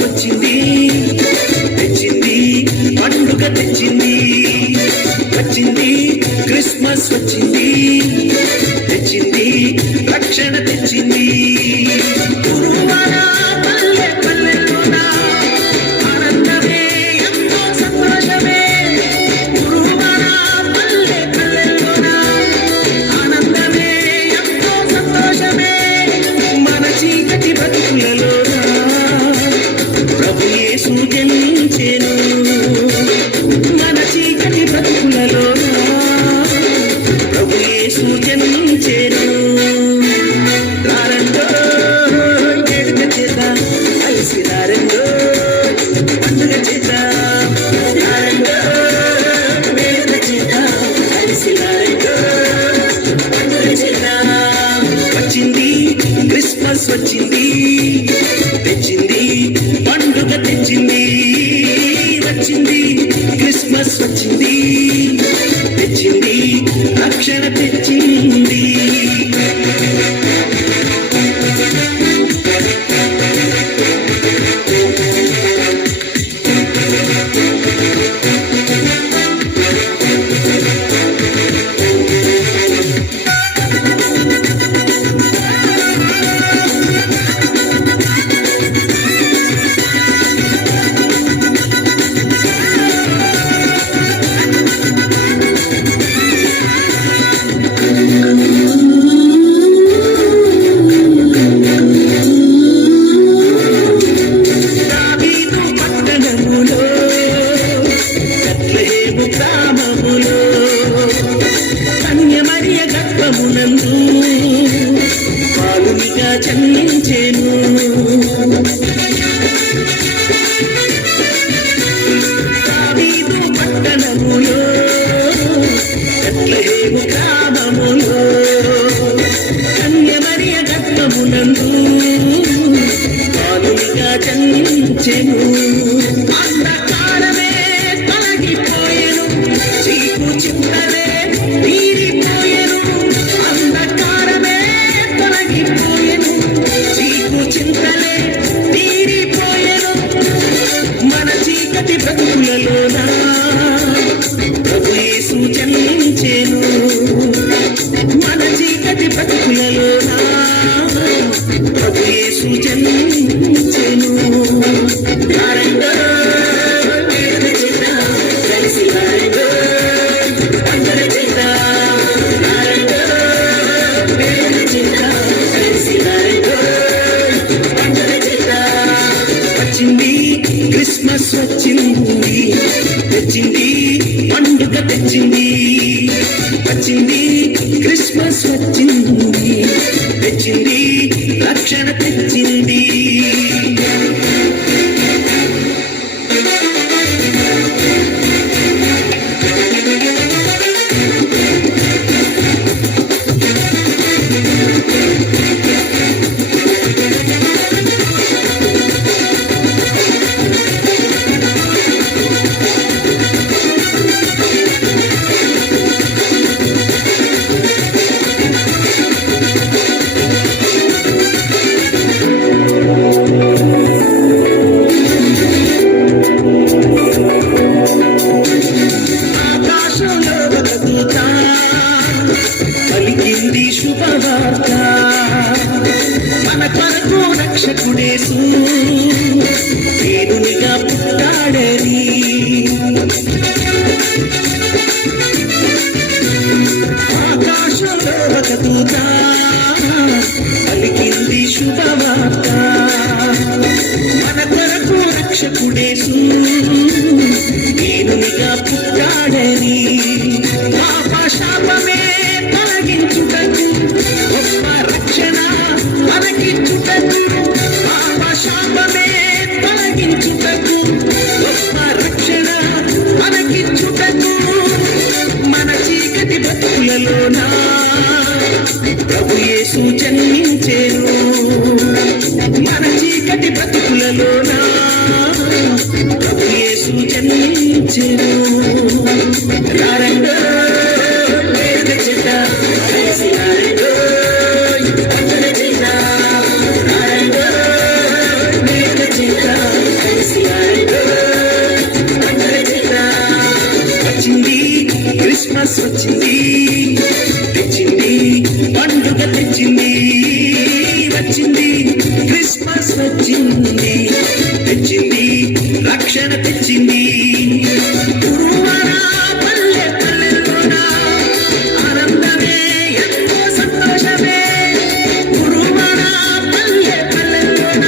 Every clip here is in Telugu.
వచ్చింది తెచ్చింది పండుగ తెచ్చింది వచ్చింది క్రిస్మస్ వచ్చింది తెచ్చింది రక్షణ తెచ్చింది క్రిస్మస్ వచ్చింది తెచ్చింది పండుగ తెచ్చింది వచ్చింది క్రిస్మస్ వచ్చింది తెచ్చింది రక్షణ తెచ్చింది జన్మించెను దావీదు పట్టణములో బెత్లెహేము గ్రామములో కన్య మరియ గర్భమునందు బాలునిగా జన్మించెను అంధకారమే తొలగిపోయెను చీకు చింతలే తీరిపోయెను అంధకారమే తొలగిపోయెను చింతలే తీరిపోయెను మన చీకటి బ్రతుకులలోన ప్రభు యేసు జన్మించెను మన చీకటి బ్రతుకులలోన ప్రభు యేసు జన్మించెను క్రిస్మస్ వచ్చింది తెచ్చింది పండుగ తెచ్చింది వచ్చింది క్రిస్మస్ వచ్చింది తెచ్చింది రక్షణ తెచ్చింది పలికింది శుభవార్త మన కొరకు రక్షకుడేసు దేవునిగా పుట్టాడని ఆకాశంలో ఒక దూత పలికింది శుభవార్త మన కొరకు రక్షకుడేసు దేవునిగా పుట్టాడని శాపమే తొలగించుటకు గొప్ప రక్షణ మనకిచ్చుటకు పాప శాపమే తొలగించుటకు గొప్ప రక్షణ మనకిచ్చుటకు మన చీకటి బతుకులలోన ప్రభు యేసు జన్మించెను మన చీకటి బతుకులలోన ప్రభు యేసు జన్మించెను వచ్చింది క్రిస్మస్ వచ్చింది తెచ్చింది రక్షణ తెచ్చింది గురువార పల్లె పల్లెల్లోన ఆనందమే ఎంతో సంతోషమే గురువార పల్లె పల్లెల్లోన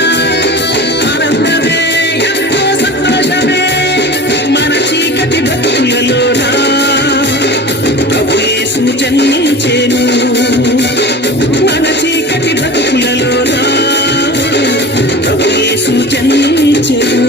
ఆనందమే ఎంతో సంతోషమే మన చీకటి భక్తులలోన ప్రభు యేసు జన్మించెను మన చీకటి భక్తులలోన ప్రభు యేసు జన్మించెను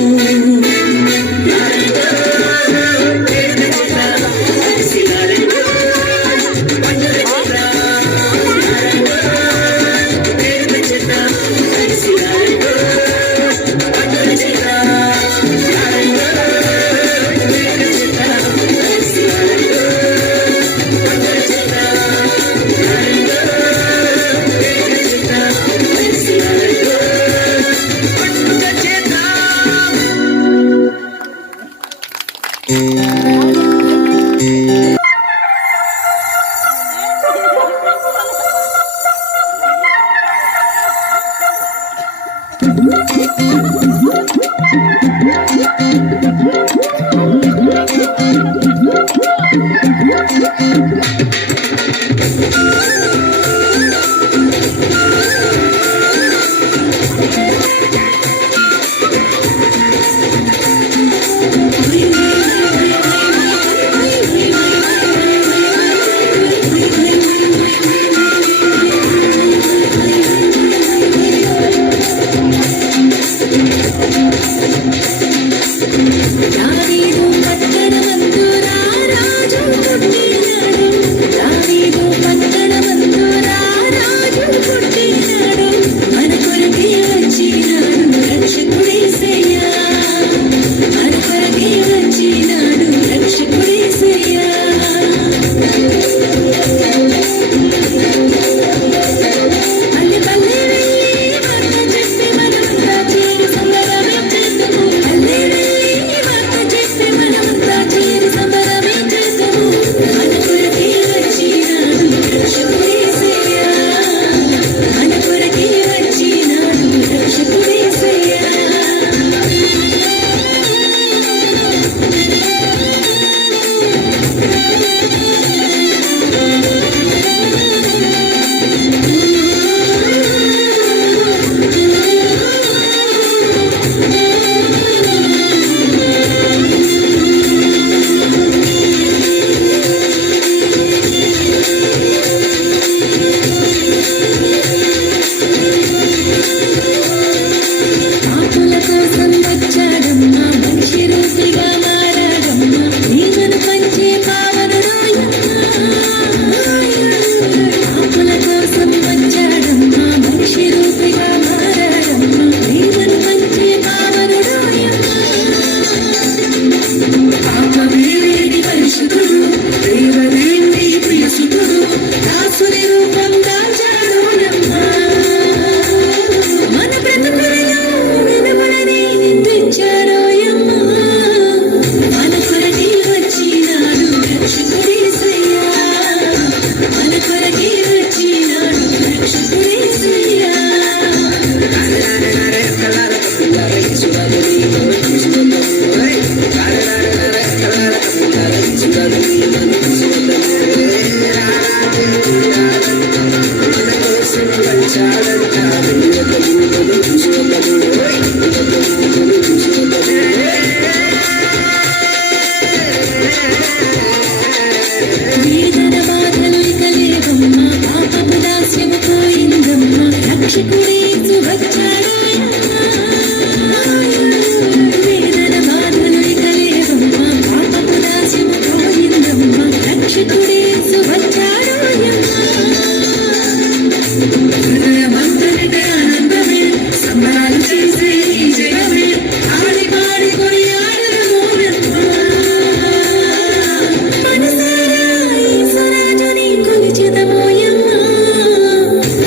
కొలిచెదమోయమ్మ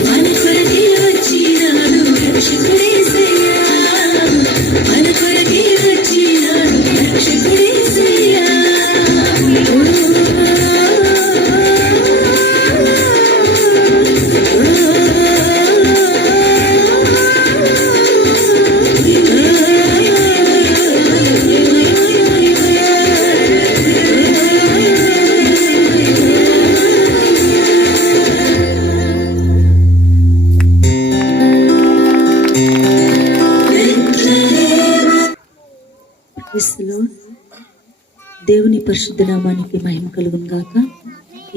మన కొరకే వచ్చిన క్రీస్తులో దేవుని పరిశుద్ధ నామానికి మహిమ కలుగును గాక.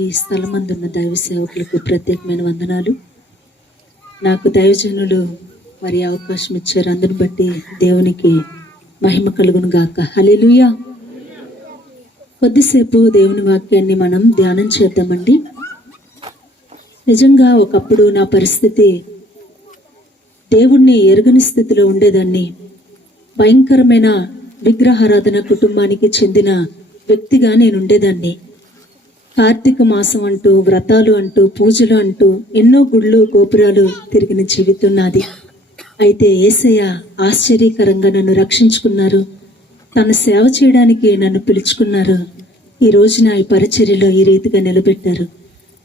ఈ స్థలమందున్న దైవ సేవకులకు ప్రత్యేకమైన వందనాలు. నాకు దైవజనులు మరి అవకాశం ఇచ్చారు, అందుని బట్టి దేవునికి మహిమ కలుగును గాక. హల్లెలూయా. కొద్దిసేపు దేవుని వాక్యాన్ని మనం ధ్యానం చేద్దామండి. నిజంగా ఒకప్పుడు నా పరిస్థితి దేవుణ్ణి ఎరగని స్థితిలో ఉండేదాన్ని. భయంకరమైన విగ్రహారాధన కుటుంబానికి చెందిన వ్యక్తిగా నేను ఉండేదాన్ని. కార్తీక మాసం అంటూ, వ్రతాలు అంటూ, పూజలు అంటూ ఎన్నో గుళ్ళు గోపురాలు తిరిగిన జీవితం నాది. అయితే యేసయ్య ఆశ్చర్యకరంగా నన్ను రక్షించుకున్నారు. తన సేవ చేయడానికి నన్ను పిలుచుకున్నారు. ఈ రోజున ఈ పరిచర్యలో ఈ రీతిగా నిలబెట్టారు.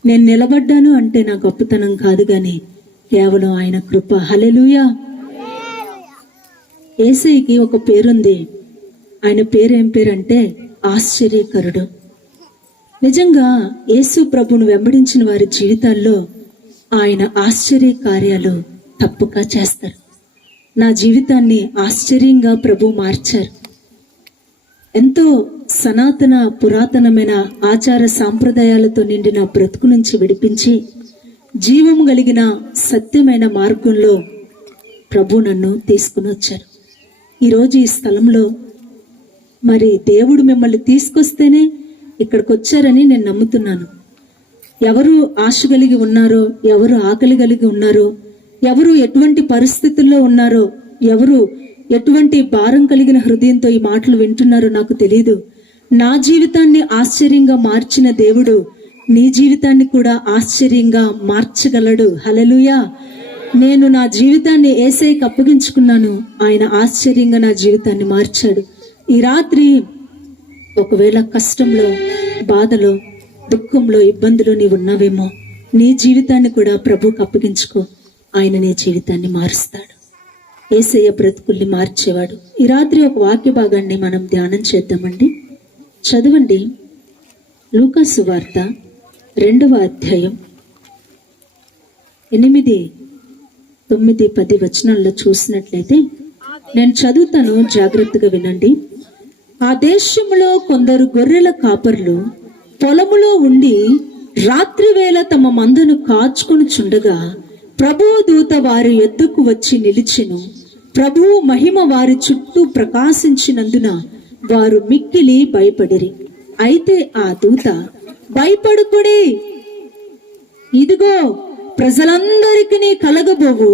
నేను నిలబడ్డాను అంటే నా గొప్పతనం కాదు గాని కేవలం ఆయన కృప. హల్లెలూయా. యేసయ్యకి ఒక పేరుంది. ఆయన పేరు ఏం పేరంటే ఆశ్చర్యకరుడు. నిజంగా యేసు ప్రభువును వెంబడించిన వారి జీవితాల్లో ఆయన ఆశ్చర్య కార్యాలు తప్పక చేస్తారు. నా జీవితాన్ని ఆశ్చర్యంగా ప్రభు మార్చారు. ఎంతో సనాతన పురాతనమైన ఆచార సాంప్రదాయాలతో నిండిన బ్రతుకు నుంచి విడిపించి జీవము కలిగిన సత్యమైన మార్గంలో ప్రభు నన్ను తీసుకుని వచ్చారు. ఈరోజు ఈ స్థలంలో మరి దేవుడు మిమ్మల్ని తీసుకొస్తేనే ఇక్కడికి వచ్చారని నేను నమ్ముతున్నాను. ఎవరు ఆశ కలిగి ఉన్నారో, ఎవరు ఆకలి కలిగి ఉన్నారో, ఎవరు ఎటువంటి పరిస్థితుల్లో ఉన్నారో, ఎవరు ఎటువంటి భారం కలిగిన హృదయంతో ఈ మాటలు వింటున్నారో నాకు తెలియదు. నా జీవితాన్ని ఆశ్చర్యంగా మార్చిన దేవుడు నీ జీవితాన్ని కూడా ఆశ్చర్యంగా మార్చగలడు. హల్లెలూయా. నేను నా జీవితాన్ని యేసయ్యకి అప్పగించుకున్నాను. ఆయన ఆశ్చర్యంగా నా జీవితాన్ని మార్చాడు. ఈ రాత్రి ఒకవేళ కష్టంలో, బాధలో, దుఃఖంలో, ఇబ్బందులో నీవు ఉన్నావేమో, నీ జీవితాన్ని కూడా ప్రభువుకి అప్పగించుకో. ఆయన నీ జీవితాన్ని మారుస్తాడు. యేసయ్య బ్రతుకుల్ని మార్చేవాడు. ఈ రాత్రి ఒక వాక్య భాగాన్ని మనం ధ్యానం చేద్దామండి. చదవండి. లూకా సువార్త 2వ అధ్యాయం 8, 9, 10 వచనాల్లో చూసినట్లయితే నేను చదువుతాను, జాగ్రత్తగా వినండి. ఆ దేశంలో కొందరు గొర్రెల కాపర్లు పొలములో ఉండి రాత్రి వేళ తమ మందను కాచుకొని చుండగా ప్రభువు దూత వారి ఎద్దుకు వచ్చి నిలిచెను. ప్రభువు మహిమ వారి చుట్టూ ప్రకాశించినందున వారు మిక్కిలి భయపడిరి. అయితే ఆ దూత, భయపడుకుడి, ఇదిగో ప్రజలందరికీ కలగబోవు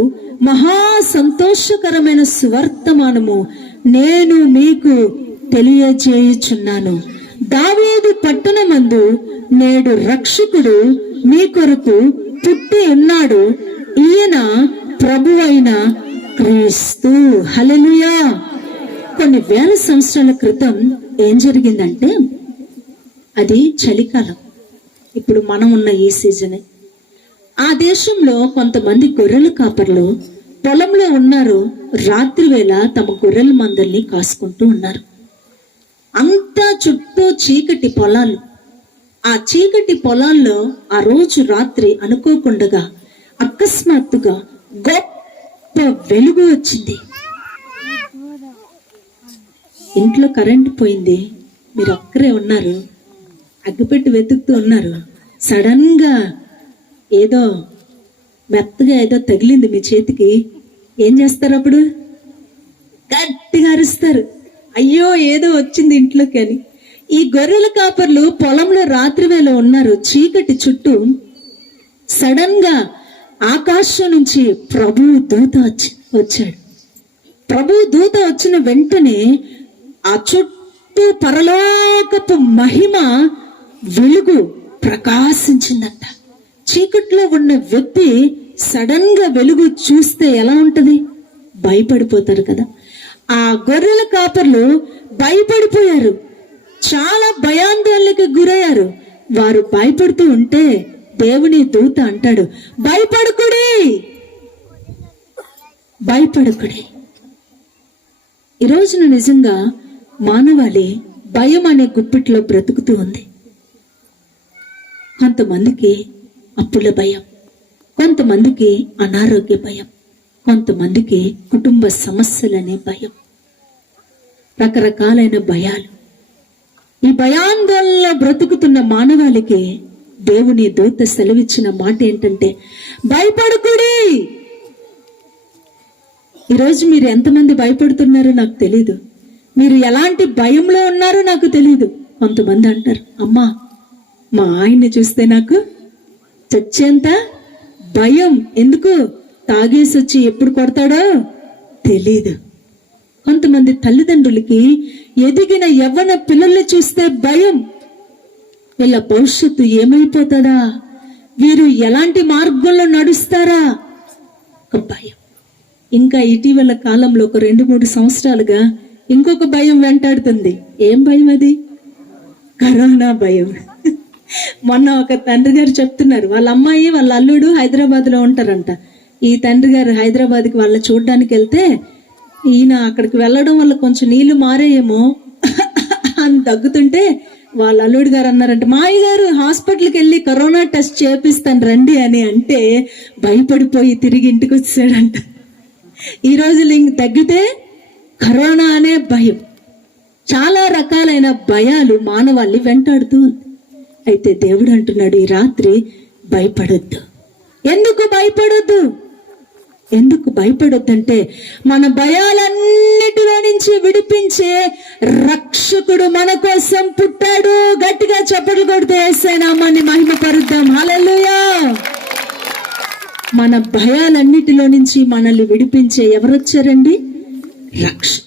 మహా సంతోషకరమైన సువర్తమానము నేను మీకు తెలియజేయుచున్నాను. దావీదు పట్టణమందు నేడు రక్షకుడు మీ కొరకు పుట్టి ఉన్నాడు. ఈయన ప్రభువైన క్రీస్తు. హల్లెలూయా. కొన్ని వేల సంవత్సరాల క్రితం ఏం జరిగిందంటే, అది చలికాలం. ఇప్పుడు మనం ఉన్న ఈ సీజనే. ఆ దేశంలో కొంతమంది గొర్రెల కాపర్లు పొలంలో ఉన్నారు. రాత్రి వేళ తమ గొర్రెల మందల్ని కాసుకుంటూ ఉన్నారు. అంతా చుట్టూ చీకటి పొలాలు. ఆ చీకటి పొలాల్లో ఆ రోజు రాత్రి అనుకోకుండా అకస్మాత్తుగా గొప్ప వెలుగు వచ్చింది. ఇంట్లో కరెంట్ పోయింది. మీరు ఒక్కరే ఉన్నారు, అగ్గిపెట్టి వెతుకుతూ ఉన్నారు. సడన్ గా ఏదో మెత్తగా ఏదో తగిలింది మీ చేతికి. ఏం చేస్తారు అప్పుడు? గట్టిగా అరుస్తారు, అయ్యో ఏదో వచ్చింది ఇంట్లోకి అని. ఈ గొర్రెల కాపర్లు పొలంలో రాత్రి వేళ ఉన్నారు, చీకటి చుట్టూ. సడన్ గా ఆకాశం నుంచి ప్రభు దూత వచ్చాడు. ప్రభు దూత వచ్చిన వెంటనే ఆ చుట్టూ పరలోకపు మహిమ వెలుగు ప్రకాశించిందంట. చీకట్లో ఉన్న వ్యక్తి సడన్ గా వెలుగు చూస్తే ఎలా ఉంటది? భయపడిపోతారు కదా. ఆ గొర్రెల కాపర్లు భయపడిపోయారు, చాలా భయాందోళనకు గురయ్యారు. వారు భయపడుతూ ఉంటే దేవుని దూత అంటాడు, భయపడకుడి, భయపడకుడి. ఈ రోజున నిజంగా మానవాళి భయం అనే గుప్పిట్లో బ్రతుకుతూ ఉంది. కొంతమందికి అప్పుల భయం, కొంతమందికి అనారోగ్య భయం, కొంతమందికి కుటుంబ సమస్యలనే భయం. రకరకాలైన భయాలు. ఈ భయాందోళనలో బ్రతుకుతున్న మానవాళికి దేవుని దూత సెలవిచ్చిన మాట ఏంటంటే, భయపడకుడి. ఈరోజు మీరు ఎంతమంది భయపడుతున్నారో నాకు తెలీదు. మీరు ఎలాంటి భయంలో ఉన్నారో నాకు తెలీదు. కొంతమంది అంటారు, అమ్మా మా ఆయన్ని చూస్తే నాకు చచ్చేంత భయం. ఎందుకు? తాగేసి వచ్చి ఎప్పుడు కొడతాడో తెలీదు. కొంతమంది తల్లిదండ్రులకి ఎదిగిన యవ్వన పిల్లల్ని చూస్తే భయం. వీళ్ళ భవిష్యత్తు ఏమైపోతుందా, వీరు ఎలాంటి మార్గంలో నడుస్తారా, ఒక భయం. ఇంకా ఇటీవల కాలంలో ఒక 2-3 సంవత్సరాలుగా ఇంకొక భయం వెంటాడుతుంది. ఏం భయం అది? కరోనా భయం. మొన్న ఒక తండ్రి గారు చెప్తున్నారు, వాళ్ళ అమ్మాయి వాళ్ళ అల్లుడు హైదరాబాద్ లో ఉంటారంట. ఈ తండ్రి గారు హైదరాబాద్కి వాళ్ళ చూడడానికి వెళ్తే, ఈయన అక్కడికి వెళ్ళడం వల్ల కొంచెం నీళ్లు మారేయేమో అని తగ్గుతుంటే వాళ్ళ అల్లుడు గారు అన్నారంట, మాయ గారు హాస్పిటల్కి వెళ్ళి కరోనా టెస్ట్ చేపిస్తాను రండి అని అంటే భయపడిపోయి తిరిగి ఇంటికి వచ్చాడంట. ఈ రోజులు ఇంక తగ్గితే కరోనా అనే భయం. చాలా రకాలైన భయాలు మానవాళి వెంటాడుతూ ఉంది. అయితే దేవుడు అంటున్నాడు, ఈ రాత్రి భయపడొద్దు. ఎందుకు భయపడొద్దు? ఎందుకు భయపడొద్దంటే, మన భయాలన్నిటిలో నుంచి విడిపించే రక్షకుడు మన కోసం పుట్టాడు. గట్టిగా చప్పట్లు కొడితే యేసయ్య నామాన్ని మహిమపరుద్దాం. హల్లెలూయా. మన భయాలన్నిటిలో నుంచి మనల్ని విడిపించే ఎవరొచ్చారండి? రక్షకుడు.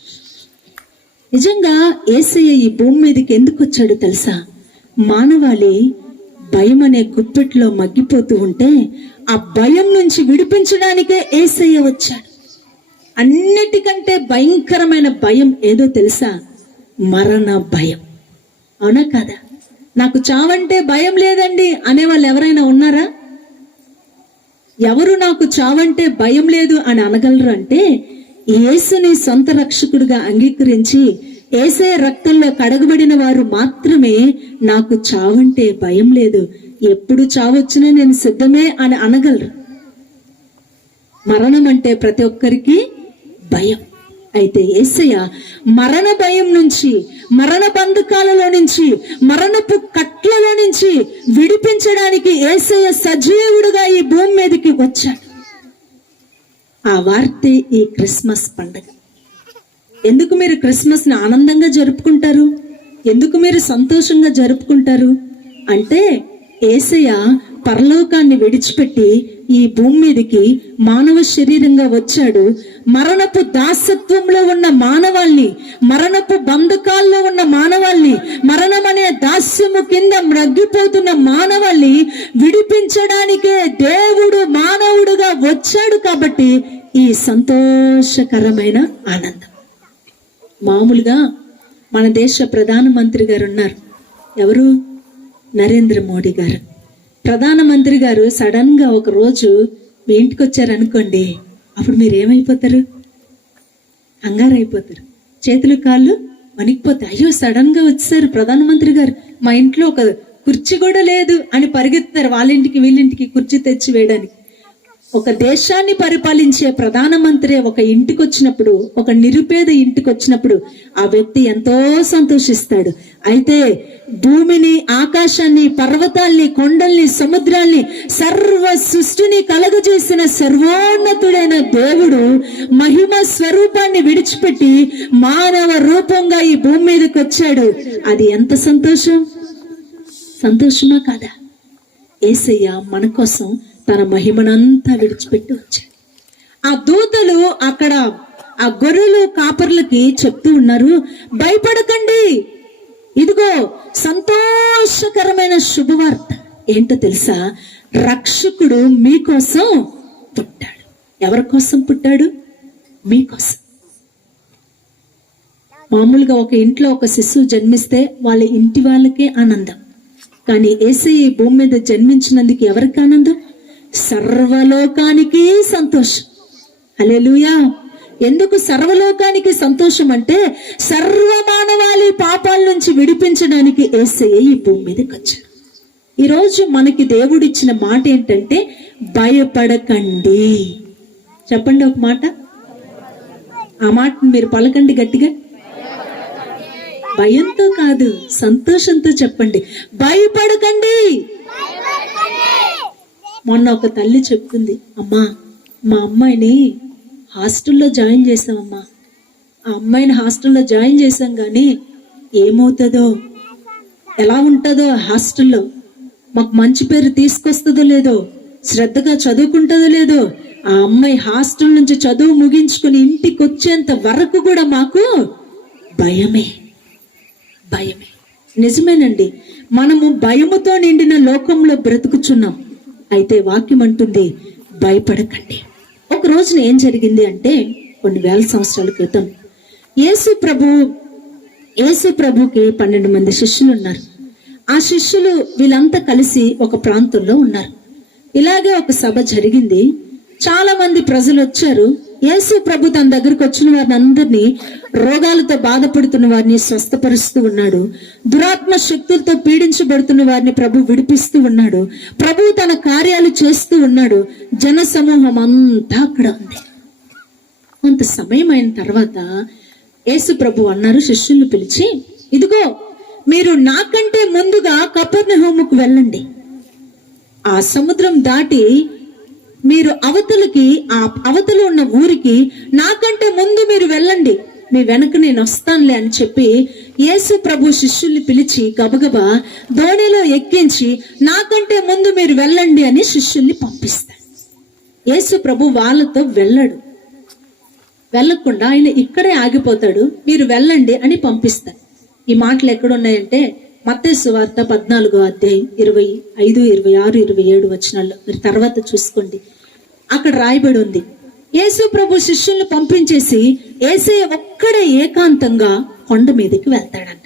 నిజంగా యేసయ్య ఈ భూమి మీదకి ఎందుకు వచ్చాడు తెలుసా? మానవాళి భయం అనే గుప్పెట్లో మగ్గిపోతూ ఉంటే ఆ భయం నుంచి విడిపించడానికే యేసయ్య వచ్చాడు. అన్నిటికంటే భయంకరమైన భయం ఏదో తెలుసా? మరణ భయం. అవునా కాదా? నాకు చావంటే భయం లేదండి అనేవాళ్ళు ఎవరైనా ఉన్నారా? ఎవరు నాకు చావంటే భయం లేదు అని అనగలరు అంటే, యేసుని సొంత రక్షకుడిగా అంగీకరించి యేసయ్య రక్తంలో కడగబడిన వారు మాత్రమే నాకు చావంటే భయం లేదు, ఎప్పుడు చావొచ్చినా నేను సిద్ధమే అని అనగలరు. మరణం అంటే ప్రతి ఒక్కరికి భయం. అయితే యేసయ్య మరణ భయం నుంచి, మరణ బంధకాలలో నుంచి, మరణపు కట్లలో నుంచి విడిపించడానికి యేసయ్య సజీవుడుగా ఈ భూమి మీదకి వచ్చాడు. ఆ వార్తే ఈ క్రిస్మస్ పండుగ. ఎందుకు మీరు క్రిస్మస్ ని ఆనందంగా జరుపుకుంటారు? ఎందుకు మీరు సంతోషంగా జరుపుకుంటారు అంటే, యేసయ్య పరలోకాన్ని విడిచిపెట్టి ఈ భూమి మీదకి మానవ శరీరంగా వచ్చాడు. మరణపు దాసత్వంలో ఉన్న మానవాల్ని, మరణపు బంధకాల్లో ఉన్న మానవాల్ని, మరణం అనే దాస్యము కింద మ్రగ్గిపోతున్న మానవాల్ని విడిపించడానికే దేవుడు మానవుడుగా వచ్చాడు. కాబట్టి ఈ సంతోషకరమైన ఆనందం. మామూలుగా మన దేశ ప్రధానమంత్రి గారు ఉన్నారు. ఎవరు? నరేంద్ర మోడీ గారు. ప్రధానమంత్రి గారు సడన్ గా ఒక రోజు మీ ఇంటికి వచ్చారనుకోండి, అప్పుడు మీరు ఏమైపోతారు? కంగారు అయిపోతారు, చేతులు కాళ్ళు వణికిపోతాయి. అయ్యో సడన్ గా వచ్చారు ప్రధానమంత్రి గారు, మా ఇంట్లో ఒక కుర్చీ కూడా లేదు అని పరిగెత్తారు వాళ్ళ ఇంటికి వీళ్ళింటికి కుర్చీ తెచ్చి వేయడానికి. ఒక దేశాన్ని పరిపాలించే ప్రధానమంత్రి ఒక ఇంటికి వచ్చినప్పుడు, ఒక నిరుపేద ఇంటికి వచ్చినప్పుడు ఆ వ్యక్తి ఎంతో సంతోషిస్తాడు. అయితే భూమిని, ఆకాశాన్ని, పర్వతాల్ని, కొండల్ని, సముద్రాల్ని, సర్వ సృష్టిని కలగజేసిన సర్వోన్నతుడైన దేవుడు మహిమ స్వరూపాన్ని విడిచిపెట్టి మానవ రూపంగా ఈ భూమి మీదకి వచ్చాడు. అది ఎంత సంతోషం! సంతోషమా కాదా? యేసయ్య మన కోసం తన మహిమనంతా విడిచిపెట్టి వచ్చాడు. ఆ దూతలు అక్కడ ఆ గొర్రెలు కాపర్లకి చెప్తూ ఉన్నారు, భయపడకండి, ఇదిగో సంతోషకరమైన శుభవార్త. ఏంటో తెలుసా? రక్షకుడు మీకోసం పుట్టాడు. ఎవరి కోసం పుట్టాడు? మీకోసం. మామూలుగా ఒక ఇంట్లో ఒక శిశువు జన్మిస్తే వాళ్ళ ఇంటి వాళ్ళకే ఆనందం. కానీ యేసయ్య ఈ భూమి మీద జన్మించినందుకు ఎవరికి ఆనందం? సర్వలోకానికి సంతోషం. హల్లెలూయా. ఎందుకు సర్వలోకానికి సంతోషం అంటే, సర్వమానవాళి పాపాల నుంచి విడిపించడానికి యేసయ్య ఈ భూమి మీదకి వచ్చాడు. ఈరోజు మనకి దేవుడిచ్చిన మాట ఏంటంటే, భయపడకండి. చెప్పండి ఒక మాట. ఆ మాటను మీరు పలకండి గట్టిగా. భయంతో కాదు, సంతోషంతో చెప్పండి, భయపడకండి. మొన్న ఒక తల్లి చెప్తుంది, అమ్మా మా అమ్మాయిని హాస్టల్లో జాయిన్ చేసామమ్మా, ఆ అమ్మాయిని హాస్టల్లో జాయిన్ చేసాం కానీ ఏమవుతుందో, ఎలా ఉంటుందో హాస్టల్లో, మాకు మంచి పేరు తీసుకొస్తుందో లేదో, శ్రద్ధగా చదువుకుంటుందో లేదో, ఆ అమ్మాయి హాస్టల్ నుంచి చదువు ముగించుకుని ఇంటికి వచ్చేంత వరకు కూడా మాకు భయమే. నిజమేనండి, మనము భయముతో నిండిన లోకంలో బ్రతుకుచున్నాం. అయితే వాక్యం అంటుంది భయపడకండి. ఒక రోజున ఏం జరిగింది అంటే, కొన్ని వేల సంవత్సరాల క్రితం యేసు ప్రభుకి 12 మంది శిష్యులు ఉన్నారు. ఆ శిష్యులు వీళ్ళంతా కలిసి ఒక ప్రాంతంలో ఉన్నారు. ఇలాగే ఒక సభ జరిగింది. చాలా మంది ప్రజలు వచ్చారు. యేసు ప్రభు తన దగ్గరకు వచ్చిన వారిని అందరినీ, రోగాలతో బాధపడుతున్న వారిని స్వస్థపరుస్తూ ఉన్నాడు. దురాత్మ శక్తులతో పీడించబడుతున్న వారిని ప్రభు విడిపిస్తూ ఉన్నాడు. ప్రభు తన కార్యాలు చేస్తూ ఉన్నాడు. జన సమూహం అంతా అక్కడ ఉంది. కొంత సమయం అయిన తర్వాత యేసు ప్రభు అన్నారు శిష్యుల్ని పిలిచి, ఇదిగో మీరు నాకంటే ముందుగా కపెర్నహూముకు వెళ్ళండి. ఆ సముద్రం దాటి మీరు అవతల ఉన్న ఊరికి నాకంటే ముందు మీరు వెళ్ళండి, మీ వెనక నేను వస్తానులే అని చెప్పి యేసు ప్రభు శిష్యుల్ని పిలిచి గబగబా దోణిలో ఎక్కించి నాకంటే ముందు మీరు వెళ్ళండి అని శిష్యుల్ని పంపిస్తాడు. యేసు ప్రభు వాళ్ళతో వెళ్ళకుండా ఆయన ఇక్కడే ఆగిపోతాడు. మీరు వెళ్ళండి అని పంపిస్తాడు. ఈ మాటలు ఎక్కడున్నాయంటే మత్తయి సువార్త 14వ అధ్యాయం 25, 26, 27 వచనాల్లో మీరు తర్వాత చూసుకోండి. అక్కడ రాయబడి ఉంది, యేసు ప్రభు శిష్యుల్ని పంపించేసి యేసయ్య ఒక్కడే ఏకాంతంగా కొండ మీదకి వెళ్తాడంట.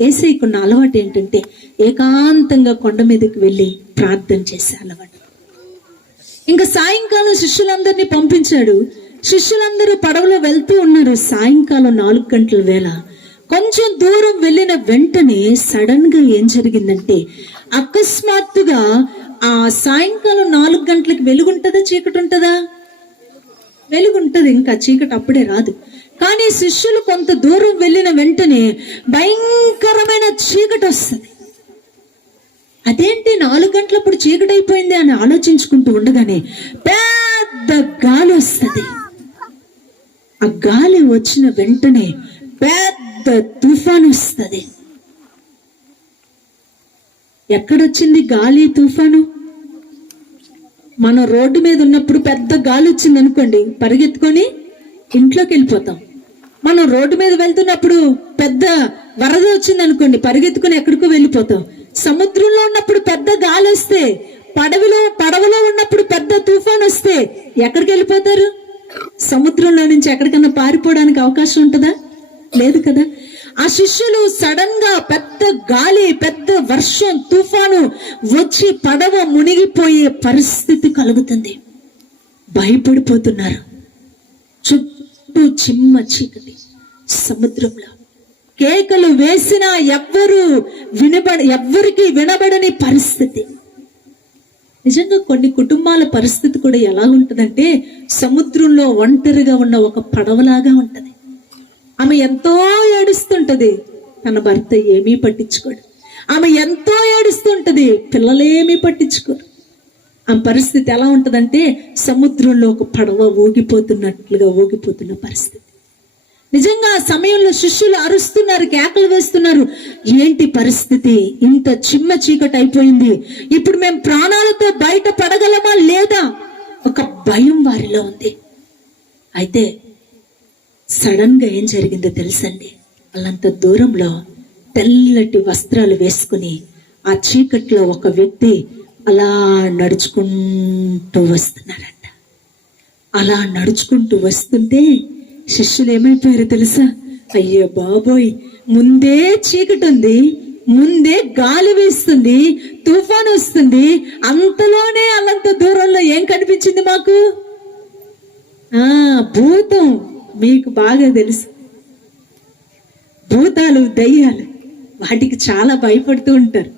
యేసయ్యకున్న అలవాటు ఏంటంటే ఏకాంతంగా కొండ మీదకి వెళ్ళి ప్రార్థన చేసే అలవాటు. ఇంకా సాయంకాలం శిష్యులందరినీ పంపించాడు. శిష్యులందరూ పడవలో వెళ్తూ ఉన్నారు. సాయంకాలం 4 గంటల వేళ. కొంచెం దూరం వెళ్ళిన వెంటనే సడన్ గా ఏం జరిగిందంటే, అకస్మాత్తుగా ఆ సాయంకాలం 4 గంటలకు వెలుగుంటదా చీకటి ఉంటదా? వెలుగుంటది, ఇంకా చీకటి అప్పుడే రాదు. కానీ శిష్యులు కొంత దూరం వెళ్ళిన వెంటనే భయంకరమైన చీకటి వస్తుంది. అదేంటి 4 గంటలప్పుడు చీకటి అయిపోయింది అని ఆలోచించుకుంటూ ఉండగానే పెద్ద గాలి వస్తుంది. ఆ గాలి వచ్చిన వెంటనే పెద్ద తుఫాను వస్తుంది. ఎక్కడొచ్చింది గాలి తుఫాను? మనం రోడ్డు మీద ఉన్నప్పుడు పెద్ద గాలి వచ్చింది అనుకోండి, పరిగెత్తుకొని ఇంట్లోకి వెళ్ళిపోతాం. మనం రోడ్డు మీద వెళ్తున్నప్పుడు పెద్ద వరద వచ్చింది అనుకోండి, పరిగెత్తుకొని ఎక్కడికో వెళ్ళిపోతాం. సముద్రంలో ఉన్నప్పుడు పెద్ద గాలి వస్తే, పడవలో ఉన్నప్పుడు పెద్ద తుఫాను వస్తే ఎక్కడికి వెళ్ళిపోతారు? సముద్రంలో నుంచి ఎక్కడికన్నా పారిపోవడానికి అవకాశం ఉంటుందా? లేదు కదా. ఆ శిష్యులు సడన్ గా పెద్ద గాలి, పెద్ద వర్షం, తుఫాను వచ్చి పడవ మునిగిపోయే పరిస్థితి కలుగుతుంది. భయపడిపోతున్నారు. చుట్టూ చిమ్మ చీకటి. సముద్రంలో కేకలు వేసినా ఎవ్వరికి వినబడని పరిస్థితి. నిజంగా కొన్ని కుటుంబాల పరిస్థితి కూడా ఎలా ఉంటుందంటే, సముద్రంలో ఒంటరిగా ఉన్న ఒక పడవలాగా ఉంటది. ఆమె ఎంతో ఏడుస్తుంటది, తన భర్త ఏమీ పట్టించుకోడు. ఆమె ఎంతో ఏడుస్తుంటది, పిల్లలేమీ పట్టించుకోరు. ఆ పరిస్థితి ఎలా ఉంటదంటే, సముద్రంలో ఒక పడవ ఊగిపోతున్న పరిస్థితి. నిజంగా ఆ సమయంలో శిష్యులు అరుస్తున్నారు, కేకలు వేస్తున్నారు. ఏంటి పరిస్థితి? ఇంత చిమ్మ చీకటి అయిపోయింది, ఇప్పుడు మేము ప్రాణాలతో బయట పడగలమా లేదా? ఒక భయం వారిలో ఉంది. అయితే సడన్ గా ఏం జరిగిందో తెలుసండి. వాళ్ళంత దూరంలో తెల్లటి వస్త్రాలు వేసుకుని ఆ చీకట్లో ఒక వ్యక్తి అలా నడుచుకుంటూ వస్తున్నారంట. అలా నడుచుకుంటూ వస్తుంటే శిష్యులు ఏమైపోయారో తెలుసా? అయ్యో బాబోయ్, ముందే చీకటి ఉంది, ముందే గాలి వేస్తుంది, తుఫాను వస్తుంది, అంతలోనే అల్లంత దూరంలో ఏం కనిపించింది మాకు? భూతం. మీకు బాగా తెలుసు, భూతాలు, దయ్యాలు, వాటికి చాలా భయపడుతూ ఉంటారు.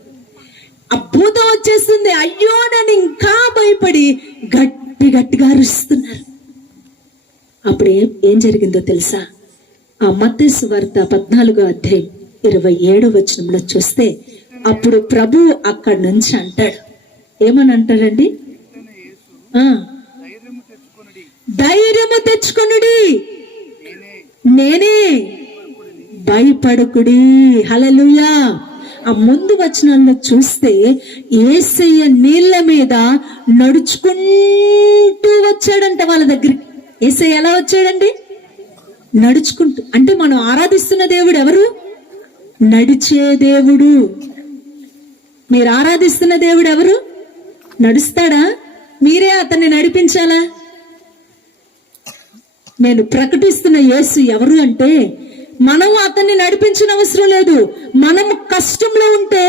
ఆ భూతం వచ్చేస్తుంది, అయ్యో నన్ను ఇంకా భయపడి గట్టిగా అరుస్తున్నారు. అప్పుడు ఏం జరిగిందో తెలుసా? ఆ మత్తయి సువార్త 14వ అధ్యాయం 27వ వచనంలో చూస్తే అప్పుడు ప్రభు అక్కడి నుంచి అంటాడు, ఏమని అంటాడండి? ధైర్యము తెచ్చుకొనుడి, నేనే, భయపడకుడి. హల్లెలూయా. ఆ ముందు వచనాల్లో చూస్తే యేసయ్య నీళ్ల మీద నడుచుకుంటూ వచ్చాడంట వాళ్ళ దగ్గరికి. యేసయ్య ఎలా వచ్చాడండి? నడుచుకుంటూ. అంటే మనం ఆరాధిస్తున్న దేవుడు ఎవరు? నడిచే దేవుడు. మీరు ఆరాధిస్తున్న దేవుడు ఎవరు? నడుస్తాడా? మీరే అతన్ని నడిపించాలా? నేను ప్రకటిస్తున్న యేసు ఎవరు అంటే, మనం అతన్ని నడిపించిన అవసరం లేదు. మనం కష్టంలో ఉంటే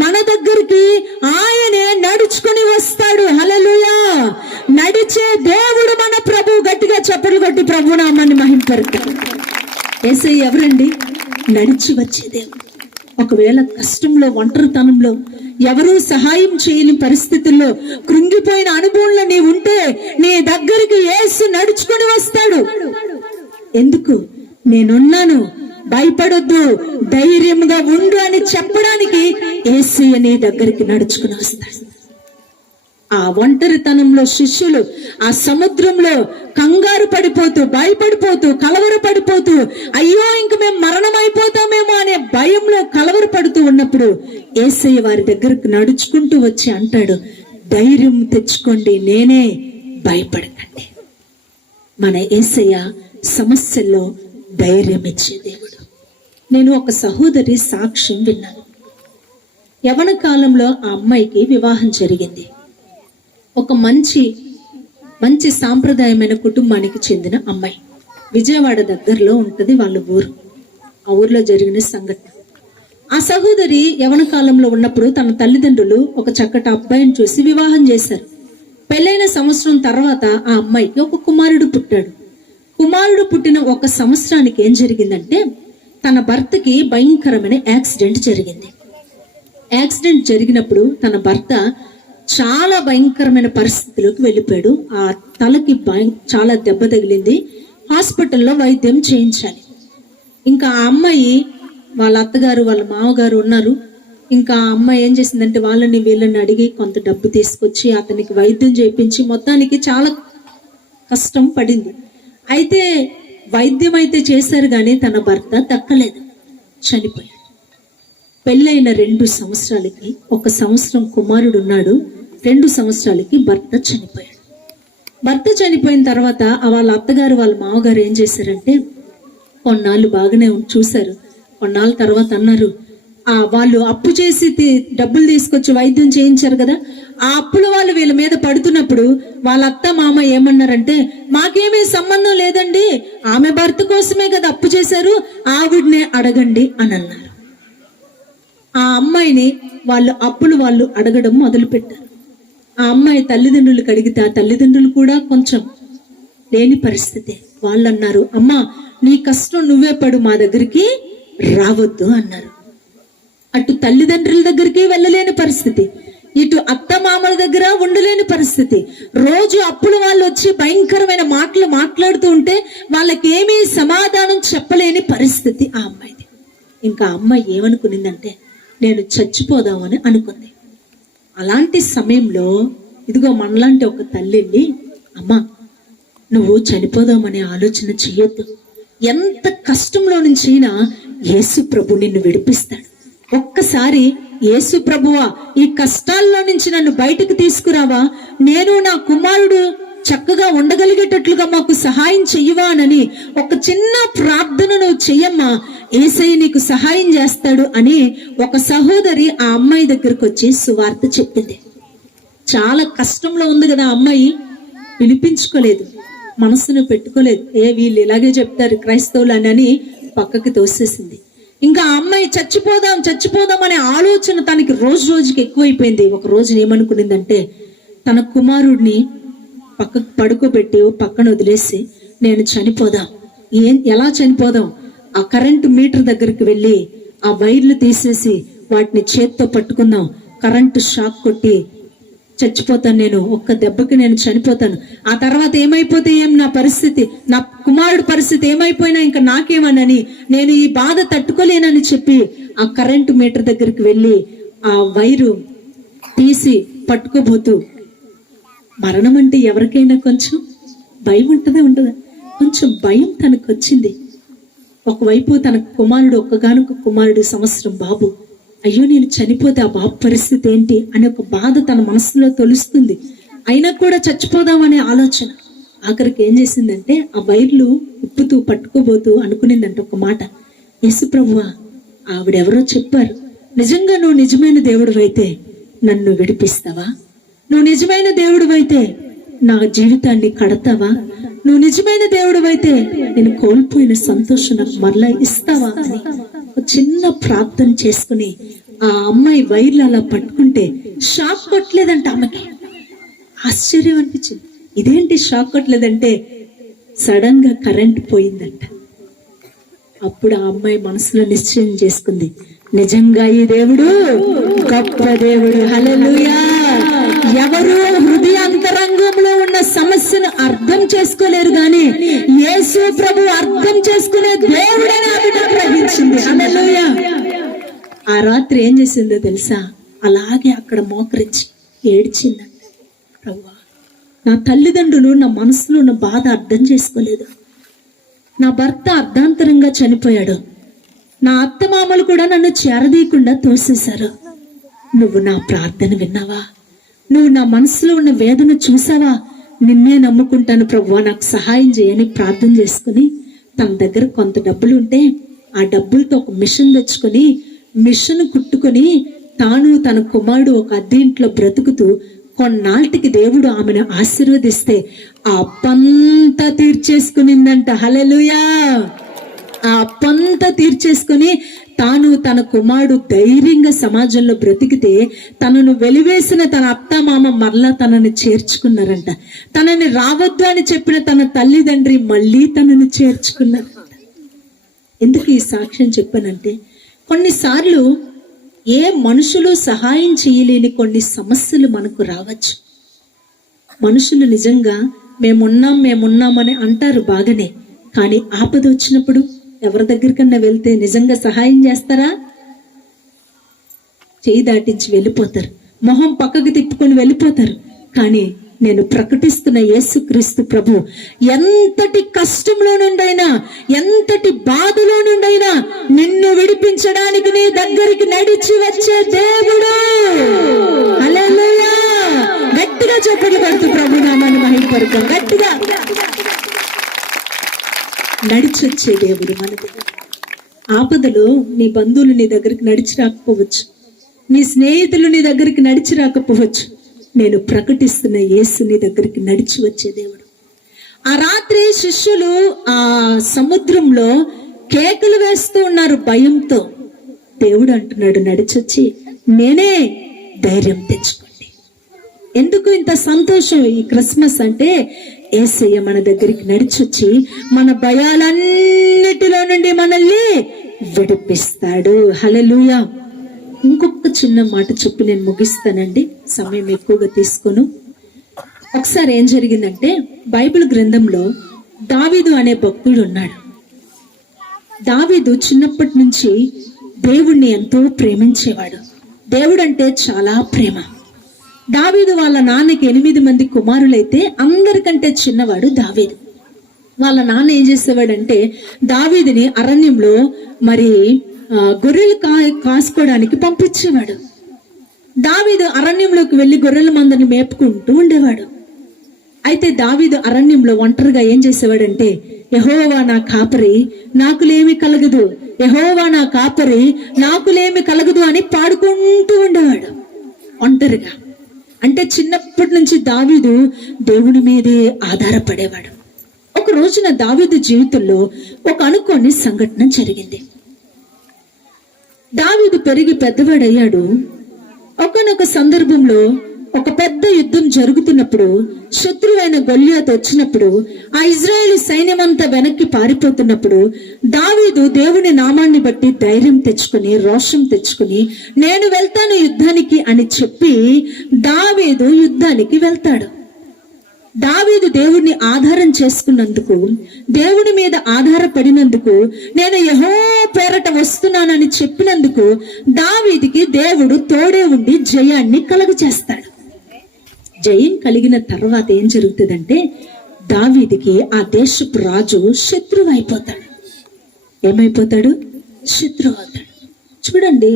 మన దగ్గరికి ఆయనే నడుచుకుని వస్తాడు. హల్లెలూయా. నడిచే దేవుడు మన ప్రభు. గట్టిగా చప్పట్లు కొట్టి ప్రభు నామాన్ని మహింపరుతాడు. యేసయ్య ఎవరండి? నడిచి వచ్చే దేవుడు. ఒకవేళ కష్టంలో, ఒంటరితనంలో, ఎవరూ సహాయం చేయని పరిస్థితుల్లో, కృంగిపోయిన అనుభవంలో నీ ఉంటే నీ దగ్గరికి యేసు నడుచుకొని వస్తాడు. ఎందుకు? నేనున్నాను, భయపడొద్దు, ధైర్యంగా ఉండు అని చెప్పడానికి యేసయ్య నీ దగ్గరికి నడుచుకుని వస్తాడు. ఆ ఒంటరితనంలో శిష్యులు ఆ సముద్రంలో కంగారు పడిపోతూ, భయపడిపోతూ, కలవరపడిపోతూ, అయ్యో ఇంక మేము మరణం అయిపోతామేమో అనే భయంలో కలవరపడుతూ ఉన్నప్పుడు యేసయ్య వారి దగ్గరకు నడుచుకుంటూ వచ్చి అంటాడు, ధైర్యం తెచ్చుకోండి, నేనే, భయపడకండి. మన యేసయ్య సమస్యల్లో ధైర్యం ఇచ్చే దేవుడు. నేను ఒక సహోదరి సాక్ష్యం విన్నాను. యవ్వన కాలంలో ఆ అమ్మాయికి వివాహం జరిగింది. ఒక మంచి సాంప్రదాయమైన కుటుంబానికి చెందిన అమ్మాయి. విజయవాడ దగ్గరలో ఉంటది వాళ్ళ ఊరు. ఆ ఊర్లో జరిగిన సంఘటన. ఆ సహోదరి యవ్వన కాలంలో ఉన్నప్పుడు తన తల్లిదండ్రులు ఒక చక్కటి అబ్బాయిని చూసి వివాహం చేశారు. పెళ్ళైన సంవత్సరం తర్వాత ఆ అమ్మాయికి ఒక కుమారుడు పుట్టాడు. కుమారుడు పుట్టిన 1 సంవత్సరానికి ఏం జరిగిందంటే, తన భర్తకి భయంకరమైన యాక్సిడెంట్ జరిగింది. యాక్సిడెంట్ జరిగినప్పుడు తన భర్త చాలా భయంకరమైన పరిస్థితిలోకి వెళ్ళిపోయాడు. ఆ తలకి చాలా దెబ్బ తగిలింది. హాస్పిటల్లో వైద్యం చేయించాలి. ఇంకా ఆ అమ్మాయి, వాళ్ళ అత్తగారు, వాళ్ళ మామగారు ఉన్నారు. ఇంకా ఆ అమ్మాయి ఏం చేసిందంటే, వాళ్ళని వీళ్ళని అడిగి కొంత డబ్బు తీసుకొచ్చి అతనికి వైద్యం చేయించి మొత్తానికి చాలా కష్టం పడింది. అయితే వైద్యం అయితే చేశారు కానీ తన భర్త దక్కలేదు, చనిపోయాడు. పెళ్ళైన 2 సంవత్సరాలకి, 1 సంవత్సరం కుమారుడు ఉన్నాడు, 2 సంవత్సరాలకి భర్త చనిపోయాడు. భర్త చనిపోయిన తర్వాత వాళ్ళ అత్తగారు, వాళ్ళ మామగారు ఏం చేశారంటే, కొన్నాళ్ళు బాగానే చూశారు. కొన్నాళ్ళ తర్వాత అన్నారు, వాళ్ళు అప్పు చేసి డబ్బులు తీసుకొచ్చి వైద్యం చేయించారు కదా, ఆ అప్పుల వాళ్ళు వీళ్ళ మీద పడుతున్నప్పుడు వాళ్ళ అత్త మామ ఏమన్నారంటే, మాకేమీ సంబంధం లేదండి, ఆమె భర్త కోసమే కదా అప్పు చేశారు, ఆవిడనే అడగండి అని అన్నారు. ఆ అమ్మాయిని వాళ్ళు అడగడం మొదలు పెట్టారు. ఆ అమ్మాయి తల్లిదండ్రులకు అడిగితే ఆ తల్లిదండ్రులు కూడా కొంచెం లేని పరిస్థితి. వాళ్ళు అన్నారు, అమ్మా నీ కష్టం నువ్వే పడు, మా దగ్గరికి రావద్దు అన్నారు. అటు తల్లిదండ్రుల దగ్గరికి వెళ్ళలేని పరిస్థితి, ఇటు అత్త మామల దగ్గర ఉండలేని పరిస్థితి. రోజు అప్పులు వాళ్ళు వచ్చి భయంకరమైన మాటలు మాట్లాడుతూ ఉంటే వాళ్ళకి ఏమీ సమాధానం చెప్పలేని పరిస్థితి ఆ అమ్మాయిది. ఇంకా ఆ అమ్మాయి ఏమనుకునిందంటే, నేను చచ్చిపోదామని అనుకుంది. అలాంటి సమయంలో ఇదిగో మనలాంటి ఒక తల్లి వెళ్ళి, అమ్మా నువ్వు చనిపోదామనే ఆలోచన చెయ్యొద్దు, ఎంత కష్టంలో నుంచైనా యేసు ప్రభు నిన్ను విడిపిస్తాడు. ఒక్కసారి యేసు ప్రభువా, ఈ కష్టాల్లో నుంచి నన్ను బయటకు తీసుకురావా, నేను నా కుమారుడు చక్కగా ఉండగలిగేటట్లుగా మాకు సహాయం చెయ్యవా అని ఒక చిన్న ప్రార్థన నువ్వు చెయ్యమ్మా, యేసయ్య నీకు సహాయం చేస్తాడు అని ఒక సహోదరి ఆ అమ్మాయి దగ్గరకు వచ్చి సువార్త చెప్పింది. చాలా కష్టంలో ఉంది కదా ఆ అమ్మాయి, వినిపించుకోలేదు, మనసును పెట్టుకోలేదు. వీళ్ళు ఇలాగే చెప్తారు క్రైస్తవులు అని పక్కకి తోసేసింది. ఇంకా ఆ అమ్మాయి చచ్చిపోదాం అనే ఆలోచన తనకి రోజు రోజుకి ఎక్కువైపోయింది. ఒక రోజు ఏమనుకునిందంటే, తన కుమారుడిని పక్కకు పడుకోబెట్టి పక్కన వదిలేసి నేను చనిపోదాం. ఎలా చనిపోదాం? ఆ కరెంటు మీటర్ దగ్గరికి వెళ్ళి ఆ వైర్లు తీసేసి వాటిని చేత్తో పట్టుకుందాం, కరెంటు షాక్ కొట్టి చచ్చిపోతాను, నేను ఒక్క దెబ్బకి నేను చనిపోతాను, ఆ తర్వాత ఏమైపోతే ఏం నా పరిస్థితి, నా కుమారుడు పరిస్థితి ఏమైపోయినా ఇంకా నాకేమనని, నేను ఈ బాధ తట్టుకోలేనని చెప్పి ఆ కరెంటు మీటర్ దగ్గరికి వెళ్ళి ఆ వైరు తీసి పట్టుకోబోతూ, మరణం అంటే ఎవరికైనా కొంచెం భయం ఉంటుందా? కొంచెం భయం తనకు వచ్చింది. ఒకవైపు తన కుమారుడు, ఒక్కగానొక్క కుమారుడు, సంవత్సరం బాబు, అయ్యో నేను చనిపోతే ఆ బాబు పరిస్థితి ఏంటి అనే ఒక బాధ తన మనసులో తొలుస్తుంది. అయినా కూడా చచ్చిపోదామనే ఆలోచన. ఆఖరికి ఏం చేసిందంటే ఆ వైర్లు ఉప్పుతూ పట్టుకోబోతూ అనుకునిందంట ఒక మాట, యేసు ప్రభువా, ఆవిడెవరో చెప్పారు, నిజంగా నువ్వు నిజమైన దేవుడు అయితే నన్ను విడిపిస్తావా? నువ్వు నిజమైన దేవుడు అయితే నా జీవితాన్ని కడతావా? నువ్వు నిజమైన దేవుడు అయితే నేను కోల్పోయిన సంతోషం నాకు మరలా ఇస్తావా అని ఒక చిన్న ప్రార్థన చేసుకుని ఆ అమ్మాయి వైర్లు అలా పట్టుకుంటే షాక్ కొట్టలేదంట. ఆమెకి ఆశ్చర్యం అనిపించింది, ఇదేంటి షాక్ కొట్టలేదంటే సడన్ గా కరెంట్ పోయిందంట. అప్పుడు ఆ అమ్మాయి మనసులో నిశ్చయం చేసుకుంది, నిజంగా ఈ దేవుడు గొప్ప దేవుడు. హల్లెలూయా. ఎవరు హృదయాంతరంగంలో ఉన్న సమస్యను అర్థం చేసుకోలేరు గాని యేసు ప్రభు అర్థం చేసుకునే దేవుడని ఆవిడ గ్రహించింది. హల్లెలూయా. ఆ రాత్రి ఏం చేసిందో తెలుసా? అలాగే అక్కడ మోకరించి ఏడ్చిందంట, ప్రభువా, నా తల్లిదండ్రులు నా మనసులో ఉన్న బాధ అర్థం చేసుకోలేదు, నా భర్త అర్ధాంతరంగా చనిపోయాడు, నా అత్తమామలు కూడా నన్ను చేరదీయకుండా తోసేశారు, నువ్వు నా ప్రార్థన విన్నావా? నువ్వు నా మనసులో ఉన్న వేదన చూసావా? నిన్నే నమ్ముకుంటాను ప్రభువా, నాకు సహాయం చేయని ప్రార్థన చేసుకుని తన దగ్గర కొంత డబ్బులు ఉంటే ఆ డబ్బులతో ఒక మిషన్ తెచ్చుకొని మిషన్ కుట్టుకొని తాను తన కుమారుడు ఒక అద్దె ఇంట్లో బ్రతుకుతూ కొన్నాళ్ళకి దేవుడు ఆమెను ఆశీర్వదిస్తే ఆ అప్పంతా తీర్చేసుకునిందంట. హల్లెలూయా. ఆ అప్పంతా తీర్చేసుకుని తాను తన కుమారుడు ధైర్యంగా సమాజంలో బ్రతికితే తనను వెలివేసిన తన అత్త మామ మరలా తనని చేర్చుకున్నారంట. తనని రావద్దు అని చెప్పిన తన తల్లిదండ్రి మళ్ళీ తనను చేర్చుకున్నారంట. ఎందుకు ఈ సాక్ష్యం చెప్పానంటే, కొన్నిసార్లు ఏ మనుషులు సహాయం చేయలేని కొన్ని సమస్యలు మనకు రావచ్చు. మనుషులు నిజంగా మేమున్నామని అంటారు బాగానే, కానీ ఆపద వచ్చినప్పుడు ఎవరి దగ్గరికన్నా వెళ్తే నిజంగా సహాయం చేస్తారా? చేయి దాటించి వెళ్ళిపోతారు, మొహం పక్కకు తిప్పుకొని వెళ్ళిపోతారు. కానీ నేను ప్రకటిస్తున్న యేసుక్రీస్తు ప్రభు ఎంతటి కష్టంలో నుండైనా, ఎంతటి బాధలో నుండైనా నిన్ను విడిపించడానికి నీ దగ్గరికి నడిచి వచ్చే దేవుడు. హల్లెలూయా. గట్టిగా చెప్పండి, పడుతూ ప్రభు నామాన్ని మహిమపరుద్దాం. గట్టిగా నడిచి వచ్చే దేవుడు మనది. ఆపదలో నీ బంధువులు నీ దగ్గరికి నడిచి రాకపోవచ్చు, నీ స్నేహితులు నీ దగ్గరికి నడిచి రాకపోవచ్చు. నేను ప్రకటిస్తున్న యేసు నీ దగ్గరికి నడిచి వచ్చే దేవుడు. ఆ రాత్రి శిష్యులు ఆ సముద్రంలో కేకలు వేస్తూ ఉన్నారు భయంతో. దేవుడు అంటున్నాడు, నడిచొచ్చి నేనే, ధైర్యం తెచ్చుకోండి. ఎందుకు ఇంత సంతోషం ఈ క్రిస్మస్ అంటే, యేసయ్య మన దగ్గరికి నడిచొచ్చి మన భయాలన్నిటిలో నుండి మనల్ని విడిపిస్తాడు. హల్లెలూయా. ఇంకొక చిన్న మాట చెప్పి నేను ముగిస్తానండి, సమయం ఎక్కువగా తీసుకోను. ఒకసారి ఏం జరిగిందంటే, బైబిల్ గ్రంథంలో దావీదు అనే భక్తుడు ఉన్నాడు. దావీదు చిన్నప్పటి నుంచి దేవుణ్ణి ఎంతో ప్రేమించేవాడు. దేవుడు అంటే చాలా ప్రేమ. దావీదు వాళ్ళ నాన్నకి 8 మంది కుమారులైతే అందరికంటే చిన్నవాడు దావీదు. వాళ్ళ నాన్న ఏం చేసేవాడంటే, దావీదుని అరణ్యంలో మరి గొర్రెలు కాసుకోవడానికి పంపించేవాడు. దావీదు అరణ్యంలోకి వెళ్లి గొర్రెల మందని మేపుకుంటూ ఉండేవాడు. అయితే దావీదు అరణ్యంలో ఒంటరిగా ఏం చేసేవాడంటే, యెహోవా నా కాపరి నాకులేమి కలగదు, యెహోవా నా కాపరి నాకులేమి కలగదు అని పాడుకుంటూ ఉండేవాడు ఒంటరిగా. అంటే చిన్నప్పటి నుంచి దావీదు దేవుని మీదే ఆధారపడేవాడు. ఒక రోజున దావీదు జీవితంలో ఒక అనుకోని సంఘటన జరిగింది. దావీదు పెరిగి పెద్దవాడయ్యాడు. ఒకనొక సందర్భంలో ఒక పెద్ద యుద్ధం జరుగుతున్నప్పుడు శత్రువైన గొల్లియాతు వచ్చినప్పుడు ఆ ఇజ్రాయేలు సైన్యమంతా వెనక్కి పారిపోతున్నప్పుడు దావీదు దేవుని నామాన్ని బట్టి ధైర్యం తెచ్చుకుని రోషం తెచ్చుకుని నేను వెళ్తాను యుద్ధానికి అని చెప్పి దావీదు యుద్ధానికి వెళ్తాడు. దావీదు దేవుడిని ఆధారం చేసుకున్నందుకు, దేవుడి మీద ఆధారపడినందుకు, నేను యెహోవా పేరట వస్తున్నానని చెప్పినందుకు దావీదుకి దేవుడు తోడే ఉండి జయాన్ని కలుగజేస్తాడు. జయం కలిగిన తర్వాత ఏం జరుగుతుందంటే దావీదుకి ఆ దేశపు రాజు శత్రువు అయిపోతాడు. ఏమైపోతాడు? శత్రువు అవుతాడు. చూడండి,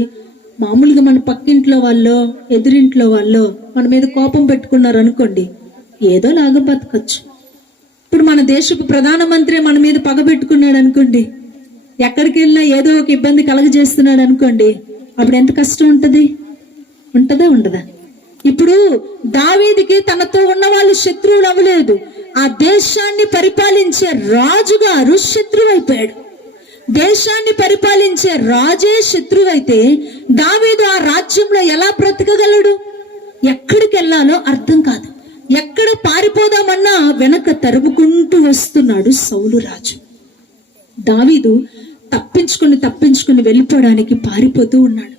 మామూలుగా మన పక్కింట్లో వాళ్ళు, ఎదురింట్లో వాళ్ళు మన మీద కోపం పెట్టుకున్నారు అనుకోండి, ఏదో లాగా బతకచ్చు. ఇప్పుడు మన దేశపు ప్రధానమంత్రి మన మీద పగ పెట్టుకున్నాడు అనుకోండి, ఎక్కడికి వెళ్ళినా ఏదో ఒక ఇబ్బంది కలగజేస్తున్నాడు అనుకోండి, అప్పుడు ఎంత కష్టం ఉంటది? ఉంటదా ఉండదా? ఇప్పుడు దావీదుకి తనతో ఉన్న వాళ్ళు శత్రువులు అవ్వలేదు, ఆ దేశాన్ని పరిపాలించే రాజుగారు శత్రువు అయిపోయాడు. దేశాన్ని పరిపాలించే రాజే శత్రువు అయితే దావీదు ఆ రాజ్యంలో ఎలా బ్రతకగలడు? ఎక్కడికి వెళ్ళాలో అర్థం కాదు. ఎక్కడ పారిపోదామన్నా వెనక తరుముకుంటూ వస్తున్నాడు సౌలు రాజు. దావీదు తప్పించుకుని వెళ్ళిపోవడానికి పారిపోతూ ఉన్నాడు.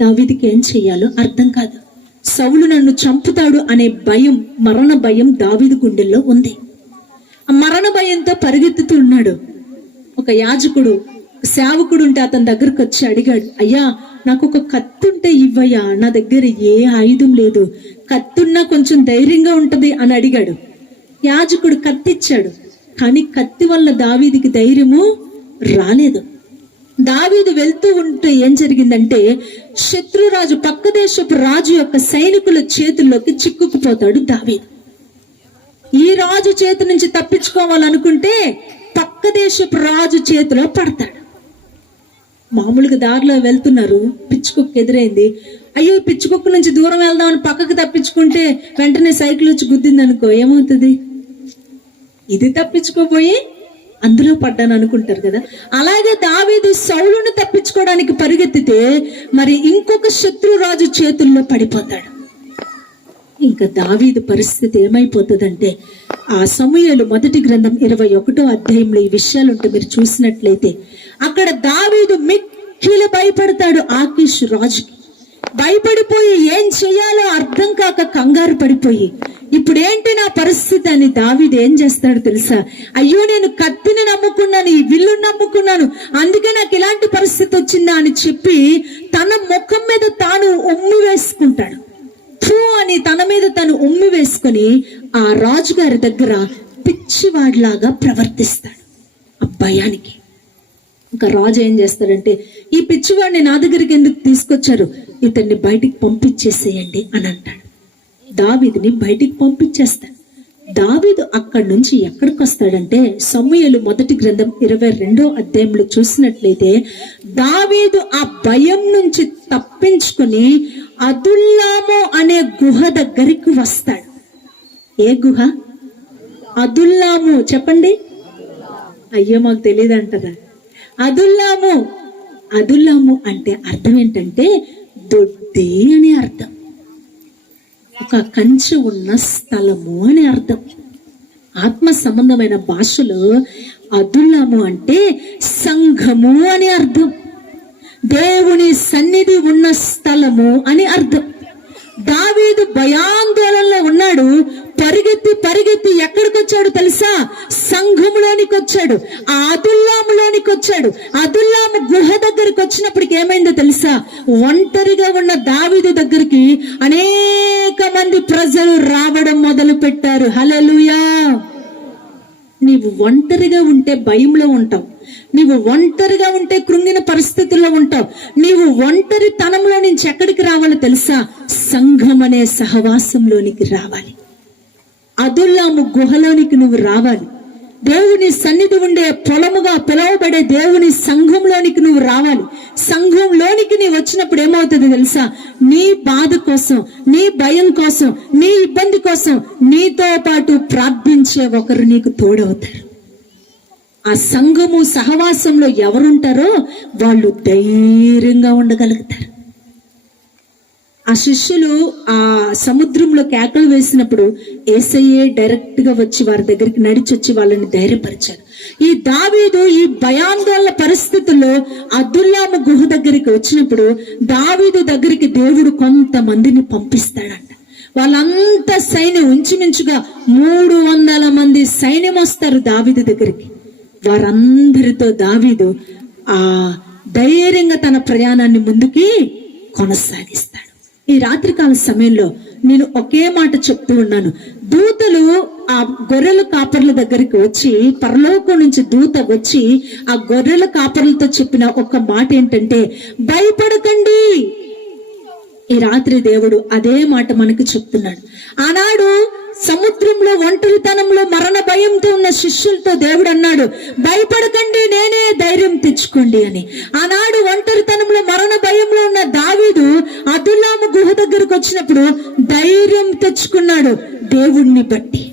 దావీదుకి ఏం చెయ్యాలో అర్థం కాదు. సౌలు నన్ను చంపుతాడు అనే భయం, మరణ భయం దావీదు గుండెల్లో ఉంది. ఆ మరణ భయంతో పరిగెత్తుతూ ఉన్నాడు. ఒక యాజకుడు, సేవకుడు ఉంటే అతని దగ్గరకు వచ్చి అడిగాడు, అయ్యా నాకు ఒక కత్తి ఉంటే ఇవ్వయ్యా, నా దగ్గర ఏ ఆయుధం లేదు, కత్తున్నా కొంచెం ధైర్యంగా ఉంటది అని అడిగాడు. యాజకుడు కత్తి ఇచ్చాడు, కానీ కత్తి వల్ల దావీదుకి ధైర్యము రాలేదు. దావీదు వెళ్తూ ఉంటే ఏం జరిగిందంటే శత్రురాజు, పక్క దేశపు రాజు యొక్క సైనికుల చేతుల్లోకి చిక్కుకుపోతాడు దావీదు. ఈ రాజు చేతి నుంచి తప్పించుకోవాలనుకుంటే పక్క దేశపు రాజు చేతిలో పడతాడు. మామూలుగా దారిలో వెళ్తున్నారు, పిచ్చుకుక్క ఎదురైంది. అయ్యో పిచ్చుకుక్క నుంచి దూరం వెళ్దామని పక్కకు తప్పించుకుంటే వెంటనే సైకిల్ వచ్చి గుద్దింది అనుకో, ఏమవుతుంది? ఇది తప్పించుకోపోయి అందులో పడ్డాను అనుకుంటారు కదా. అలాగే దావీదు సౌలును తప్పించుకోవడానికి పరిగెత్తితే మరి ఇంకొక శత్రురాజు చేతుల్లో పడిపోతాడు. ఇంకా దావీదు పరిస్థితి ఏమైపోతుందంటే, ఆ సమూయేలు మొదటి గ్రంథం 21వ అధ్యాయంలో ఈ విషయాలు ఉంటే మీరు చూసినట్లయితే అక్కడ దావీదు మిక్కిలి భయపడతాడు ఆకీషు రాజుకి. భయపడిపోయి ఏం చేయాలో అర్థం కాక కంగారు పడిపోయి, ఇప్పుడు ఏంటి నా పరిస్థితి అని దావీదు ఏం చేస్తాడు తెలుసా? అయ్యో నేను కత్తిని నమ్ముకున్నాను, ఈ విల్లుని నమ్ముకున్నాను, అందుకే నాకు ఇలాంటి పరిస్థితి వచ్చిందా అని చెప్పి తన ముఖం మీద తాను ఉమ్మి వేసుకుంటాడు. ఫూ అని తన మీద తను ఉమ్మి వేసుకుని ఆ రాజుగారి దగ్గర పిచ్చివాడిలాగా ప్రవర్తిస్తాడు ఆ భయానికి. ఇంకా రాజు ఏం చేస్తాడంటే, ఈ పిచ్చివాడిని నా దగ్గరికి ఎందుకు తీసుకొచ్చారు, ఇతన్ని బయటికి పంపించేసేయండి అని అంటాడు. దావీదుని బయటికి పంపించేస్తాడు. దావీదు అక్కడి నుంచి ఎక్కడికి వస్తాడంటే సమూయేలు మొదటి గ్రంథం 22వ అధ్యాయంలో చూసినట్లయితే దావీదు ఆ భయం నుంచి తప్పించుకుని అదుల్లాము అనే గుహ దగ్గరికి వస్తాడు. ఏ గుహ? అదుల్లాము. చెప్పండి. అయ్యో మాకు తెలియదు అంటదా? అదుల్లాము. అదుల్లాము అంటే అర్థం ఏంటంటే దొడ్డి అని అర్థం, ఒక కంచె ఉన్న స్థలము అని అర్థం. ఆత్మ సంబంధమైన భాషలో అదుల్లాము అంటే సంఘము అని అర్థం, దేవుని సన్నిధి ఉన్న స్థలము అని అర్థం. దావీదు భయాందోళనలో ఉన్నాడు. పరిగెత్తి ఎక్కడికి వచ్చాడు తెలుసా? సంఘములోనికి వచ్చాడు, ఆ అదుల్లాములోనికి వచ్చాడు. అదుల్లాము గుహ దగ్గరికి వచ్చినప్పటికి ఏమైందో తెలుసా? ఒంటరిగా ఉన్న దావీదు దగ్గరికి అనేక మంది ప్రజలు రావడం మొదలు పెట్టారు. హల్లెలూయా. నీవు ఒంటరిగా ఉంటే భయంలో ఉంటావు, నీవు ఒంటరిగా ఉంటే కృంగిన పరిస్థితుల్లో ఉంటావు. నీవు ఒంటరి తనంలో నుంచి ఎక్కడికి రావాలో తెలుసా? సంఘం అనే సహవాసంలోనికి రావాలి. అదుల్లాము గుహలోనికి నువ్వు రావాలి. దేవుని సన్నిధి ఉండే పొలముగా పిలువబడే దేవుని సంఘంలోనికి నువ్వు రావాలి. సంఘంలోనికి నీ వచ్చినప్పుడు ఏమవుతుంది తెలుసా? నీ బాధ కోసం, నీ భయం కోసం, నీ ఇబ్బంది కోసం నీతో పాటు ప్రార్థించే ఒకరు నీకు తోడవుతారు. ఆ సంఘము సహవాసంలో ఎవరుంటారో వాళ్ళు ధైర్యంగా ఉండగలుగుతారు. ఆ శిష్యులు ఆ సముద్రంలో కేకలు వేసినప్పుడు యేసయ్యే డైరెక్ట్ గా వచ్చి వారి దగ్గరికి నడిచొచ్చి వాళ్ళని ధైర్యపరిచారు. ఈ దావీదు ఈ భయాందోళన పరిస్థితుల్లో అదుల్లాము గుహ దగ్గరికి వచ్చినప్పుడు దావీదు దగ్గరికి దేవుడు కొంతమందిని పంపిస్తాడంట. వాళ్ళంతా సైన్యం, ఇంచుమించుగా 300 మంది సైన్యం వస్తారు దావీదు దగ్గరికి. వారందరితో దావీదు ఆ ధైర్యంగా తన ప్రయాణాన్ని ముందుకి కొనసాగిస్తాడు. ఈ రాత్రికాల సమయంలో నేను ఒకే మాట చెప్తూ ఉన్నాను. దూతలు ఆ గొర్రెల కాపర్ల దగ్గరికి వచ్చి, పరలోకం నుంచి దూత వచ్చి ఆ గొర్రెల కాపర్లతో చెప్పిన ఒక మాట ఏంటంటే, భయపడకండి. ఈ రాత్రి దేవుడు అదే మాట మనకు చెప్తున్నాడు. ఆనాడు సముద్రంలో ఒంటరితనంలో మరణ భయంతో ఉన్న శిష్యులతో దేవుడు అన్నాడు, భయపడకండి, నేనే, ధైర్యం తెచ్చుకోండి అని. ఆనాడు ఒంటరితనంలో మరణ భయంలో ఉన్న దావీదు అదుల్లాము గుహ దగ్గరకు వచ్చినప్పుడు ధైర్యం తెచ్చుకున్నాడు. దేవుణ్ణి బట్టి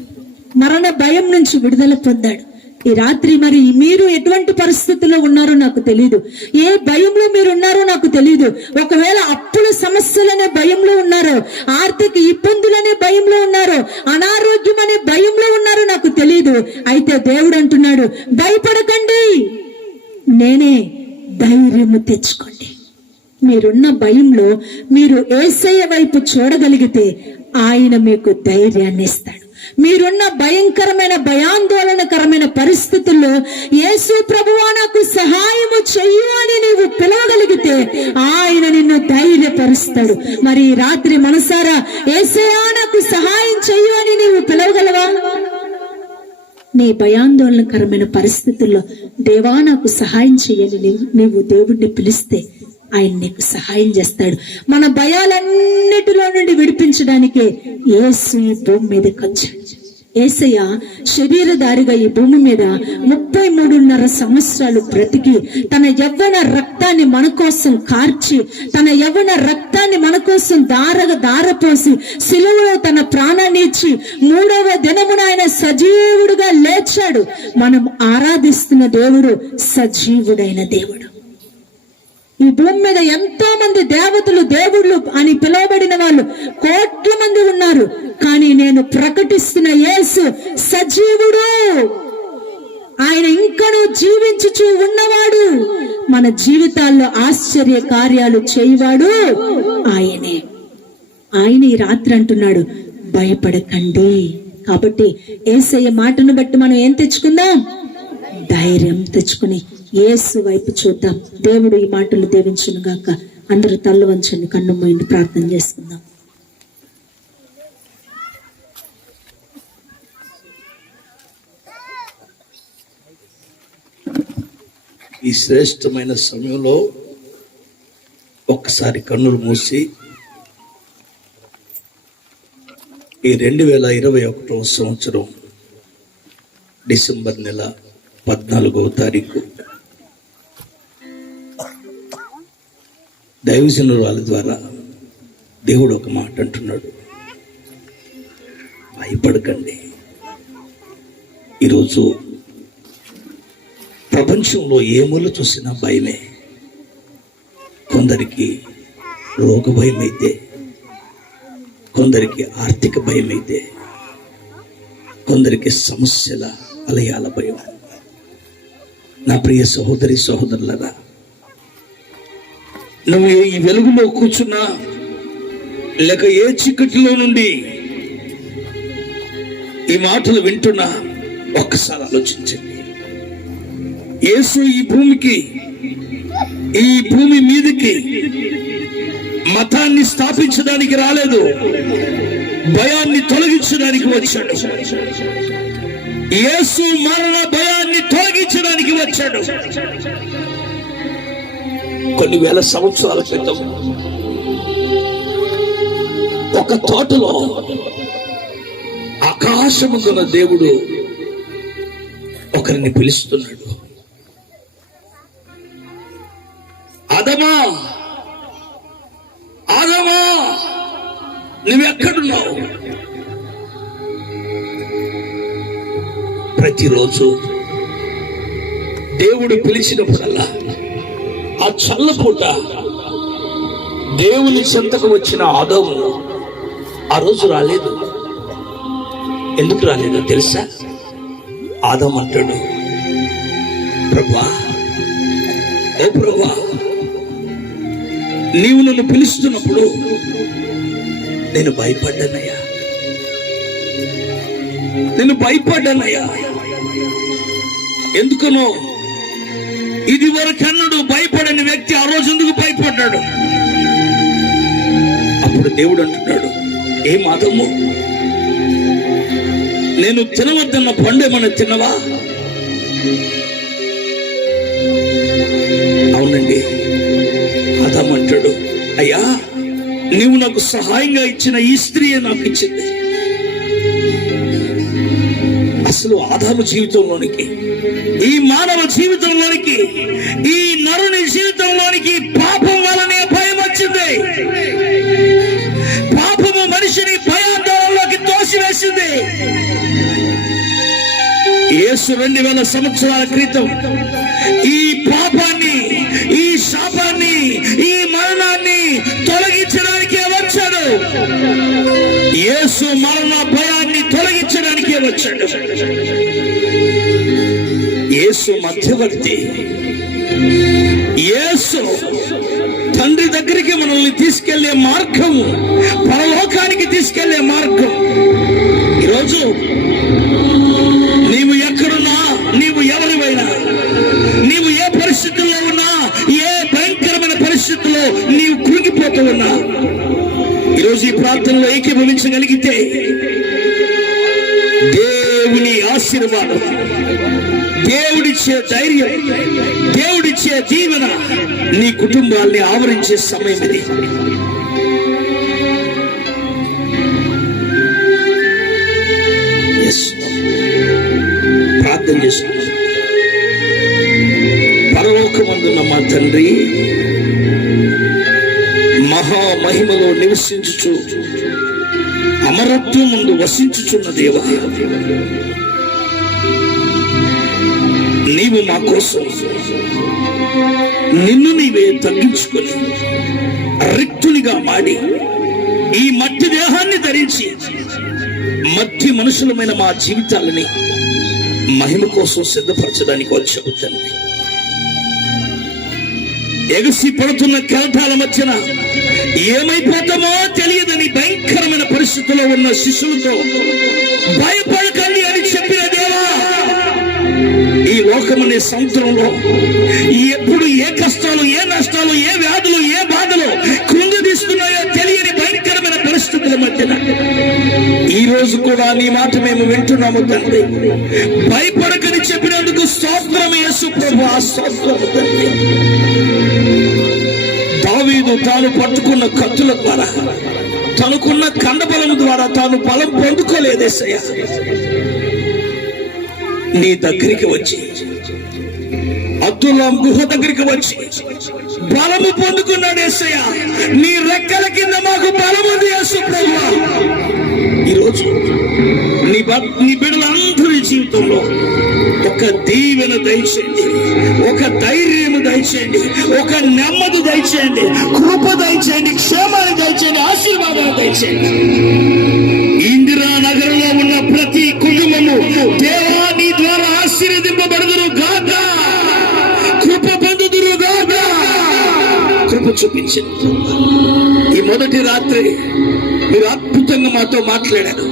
మరణ భయం నుంచి విడుదల పొందాడు. ఈ రాత్రి మరి మీరు ఎటువంటి పరిస్థితుల్లో ఉన్నారో నాకు తెలియదు, ఏ భయంలో మీరు ఉన్నారో నాకు తెలియదు. ఒకవేళ అప్పుల సమస్యలనే భయంలో ఉన్నారో, ఆర్థిక ఇబ్బందులనే భయంలో ఉన్నారో, అనారోగ్యం అనే భయంలో ఉన్నారో నాకు తెలియదు. అయితే దేవుడు అంటున్నాడు, భయపడకండి, నేనే, ధైర్యము తెచ్చుకోండి. మీరున్న భయంలో మీరు యేసయ్య వైపు చూడగలిగితే ఆయన మీకు ధైర్యాన్ని ఇస్తాడు. మీరున్న భయంకరమైన భయాందోళనకరమైన పరిస్థితుల్లో యేసు ప్రభువా నాకు సహాయము చెయ్యి అని నీవు పిలవగలిగితే ఆయన నిన్ను ధైర్యపరుస్తాడు. మరి రాత్రి మనసారా యేసయ్యా నాకు సహాయం చెయ్యి అని నీవు పిలవగలవా? నీ భయాందోళనకరమైన పరిస్థితుల్లో దేవా నాకు సహాయం చెయ్యని నీవు దేవుణ్ణి పిలిస్తే ఆయన నీకు సహాయం చేస్తాడు. మన భయాలన్నిటిలో నుండి విడిపించడానికే యేసు ఈ భూమి మీదకి వచ్చాడు. యేసయ్య శరీరధారిగా ఈ భూమి మీద 33.5 సంవత్సరాలు బ్రతికి తన యవ్వన రక్తాన్ని మన కోసం కార్చి, తన యవ్వన రక్తాన్ని మన కోసం దారపోసి సిలువలో తన ప్రాణాన్ని ఇచ్చి 3వ దినమున ఆయన సజీవుడుగా లేచాడు. మనం ఆరాధిస్తున్న దేవుడు సజీవుడైన దేవుడు. ఈ భూమి మీద ఎంతో మంది దేవతలు, దేవుళ్ళు అని పిలువబడిన వాళ్ళు కోట్ల మంది ఉన్నారు. కానీ నేను ప్రకటిస్తున్న యేసు సజీవుడు. ఆయన ఇంకనూ జీవించుచూ ఉన్నవాడు. మన జీవితాల్లో ఆశ్చర్య కార్యాలు చేయవాడు ఆయనే. ఆయన ఈ రాత్రి అంటున్నాడు, భయపడకండి. కాబట్టి యేసయ్య మాటను బట్టి మనం ఏం తెచ్చుకుందాం? ధైర్యం తెచ్చుకుని యేసు వైపు చూద్దాం. దేవుడు ఈ మాటలు దీవించును గాక. అందరూ తల్లు వంచండి, కన్ను మూయండి, ప్రార్థన చేసుకుందాం. ఈ శ్రేష్టమైన సమయంలో ఒక్కసారి కన్నులు మూసి ఈ 2021వ సంవత్సరం డిసెంబర్ నెల 14వ తారీఖు దైవజనుల ద్వారా దేవుడు ఒక మాట అంటున్నాడు, భయపడకండి. ఈరోజు ప్రపంచంలో ఏ మూల చూసినా భయమే. కొందరికి రోగ భయం అయితే, కొందరికి ఆర్థిక భయం అయితే, కొందరికి సమస్యల అలయాల భయం. నా ప్రియ సహోదరి సహోదరులరా, నువ్వు ఈ వెలుగులో కూర్చున్నా లేక ఏ చీకటిలో నుండి ఈ మాటలు వింటున్నా, ఒక్కసారి ఆలోచించండి. యేసు ఈ భూమి మీదకి మతాన్ని స్థాపించడానికి రాలేదు, భయాన్ని తొలగించడానికి వచ్చాడు. యేసు మరణ భయాన్ని తొలగించడానికి వచ్చాడు. కొన్ని వేల సంవత్సరాల క్రితం ఒక తోటలో ఆకాశముందున్న దేవుడు ఒకరిని పిలుస్తున్నాడు, ఆదమా, ఆదమా, నువ్వెక్కడున్నావు? ప్రతిరోజు దేవుడు పిలిచినప్పుడల్లా ఆ చల్లపూట దేవుని చెంతకు వచ్చిన ఆదాము ఆ రోజు రాలేదు. ఎందుకు రాలేదో తెలుసా? ఆదాము అంటాడు, ప్రభువా, ఓ ప్రభువా, నీవు నన్ను పిలుస్తున్నప్పుడు నేను భయపడ్డానయ్యా, ఎందుకనో ఇది వరకన్నాడు భయపడని వ్యక్తి ఆ రోజు ఎందుకు భయపడ్డాడు? అప్పుడు దేవుడు అంటున్నాడు, ఏ ఆదాము, నేను తినవద్దన్న పండు ఏమన్నా తిన్నవా? అవునండి. ఆదాము అంటాడు, అయ్యా, నీవు నాకు సహాయంగా ఇచ్చిన ఈ స్త్రీయే నాకు ఇచ్చింది. అసలు ఆదాము జీవితంలోనికి, ఈ మానవ జీవితంలోనికి, ఈ నరుని జీవితంలోనికి పాపం వలనే భయం వచ్చింది. పాపము మనిషిని భయాందోళనలోకి తోసివేసింది. యేసు 2000 సంవత్సరాల క్రితం ఈ పాపాన్ని, ఈ శాపాన్ని, ఈ మరణాన్ని తొలగించడానికే వచ్చాడు. యేసు మరణ భయాన్ని తొలగించడానికే వచ్చాడు. యేసు మధ్యవర్తి. యేసు తండ్రి దగ్గరికి మనల్ని తీసుకెళ్లే మార్గం, పరలోకానికి తీసుకెళ్లే మార్గం. ఈరోజు నీవు ఎక్కడున్నా, నీవు ఎవరివైనా, నీవు ఏ పరిస్థితుల్లో ఉన్నా, ఏ భయంకరమైన పరిస్థితుల్లో నీవు కృంగిపోతూ ఉన్నా, ఈరోజు ఈ ప్రార్థనలో ఏకీభవించగలిగితే దేవుని ఆశీర్వాదం, దేవుడిచ్చే ధైర్యం, దేవుడిచ్చే దీవెన నీ కుటుంబాల్ని ఆవరించే సమయం ఇది. ప్రార్థన చేసుకున్నాం. పరలోకమందున్న మా తండ్రి, మహామహిమలో నివసించుచు అమరత్వం ముందు వసించుచున్న దేవ, నీవు మా కోసం నిన్ను నీవే తగ్గించుకొని రిక్తునిగా మాడి ఈ మట్టి దేహాన్ని ధరించి మట్టి మనుషులమైన మా జీవితాలని మహిమ కోసం సిద్ధపరచడానికి వచ్చావు తండ్రి. ఎగసి పడుతున్న కెరటాల మధ్యన ఏమైపోతామో తెలియదని భయంకరమైన పరిస్థితుల్లో ఉన్న శిష్యులతో భయపడకండి అని చెప్పిన దేవా, ఈ లోకమనే సముద్రంలో ఎప్పుడు ఏ కష్టాలు, ఏ నష్టాలు, ఏ వ్యాధులు, ఏ బాధలు కృంగదీస్తున్నాయో తెలియని భయంకరమైన పరిస్థితుల మధ్యన ఈ రోజు కూడా నీ మాట మేము వింటున్నాము తండ్రి. భయపడకని చెప్పినందుకు స్తోత్రం యేసు ప్రభువా, స్తోత్రము తండ్రి. దావీదు తాను పట్టుకున్న కత్తుల ద్వారా, తనకున్న కండబలం ద్వారా తాను బలం పొందుకోలేదేసయ్యా. నీ దగ్గరికి వచ్చి, అబ్దుల్లాం గుహ దగ్గరికి వచ్చి బలము పొందుకున్నాడు యేసయ్యా. నీ రెక్కల కింద మాకు బలం ఉంది యేసు ప్రభువా. ఈరోజు నీ బిడ్డలందరి జీవితంలో ఒక దీవెన దయచేయండి, ఒక ధైర్యము దయచేయండి, ఒక నెమ్మది దయచేయండి, కృప దయచేయండి, క్షేమాన్ని దయచేయండి, ఆశీర్వాదాలు దయచేయండి. ఇందిరా నగరంలో ఉన్న ప్రతి కుటుంబము దేవా నీ ద్వారా ఆశీర్వదింపబడుదురు గాక, కృప పొందుదురు గాక. కృప చూపించండి. ఈ మొదటి రాత్రి మీరు అద్భుతంగా మాతో మాట్లాడారు.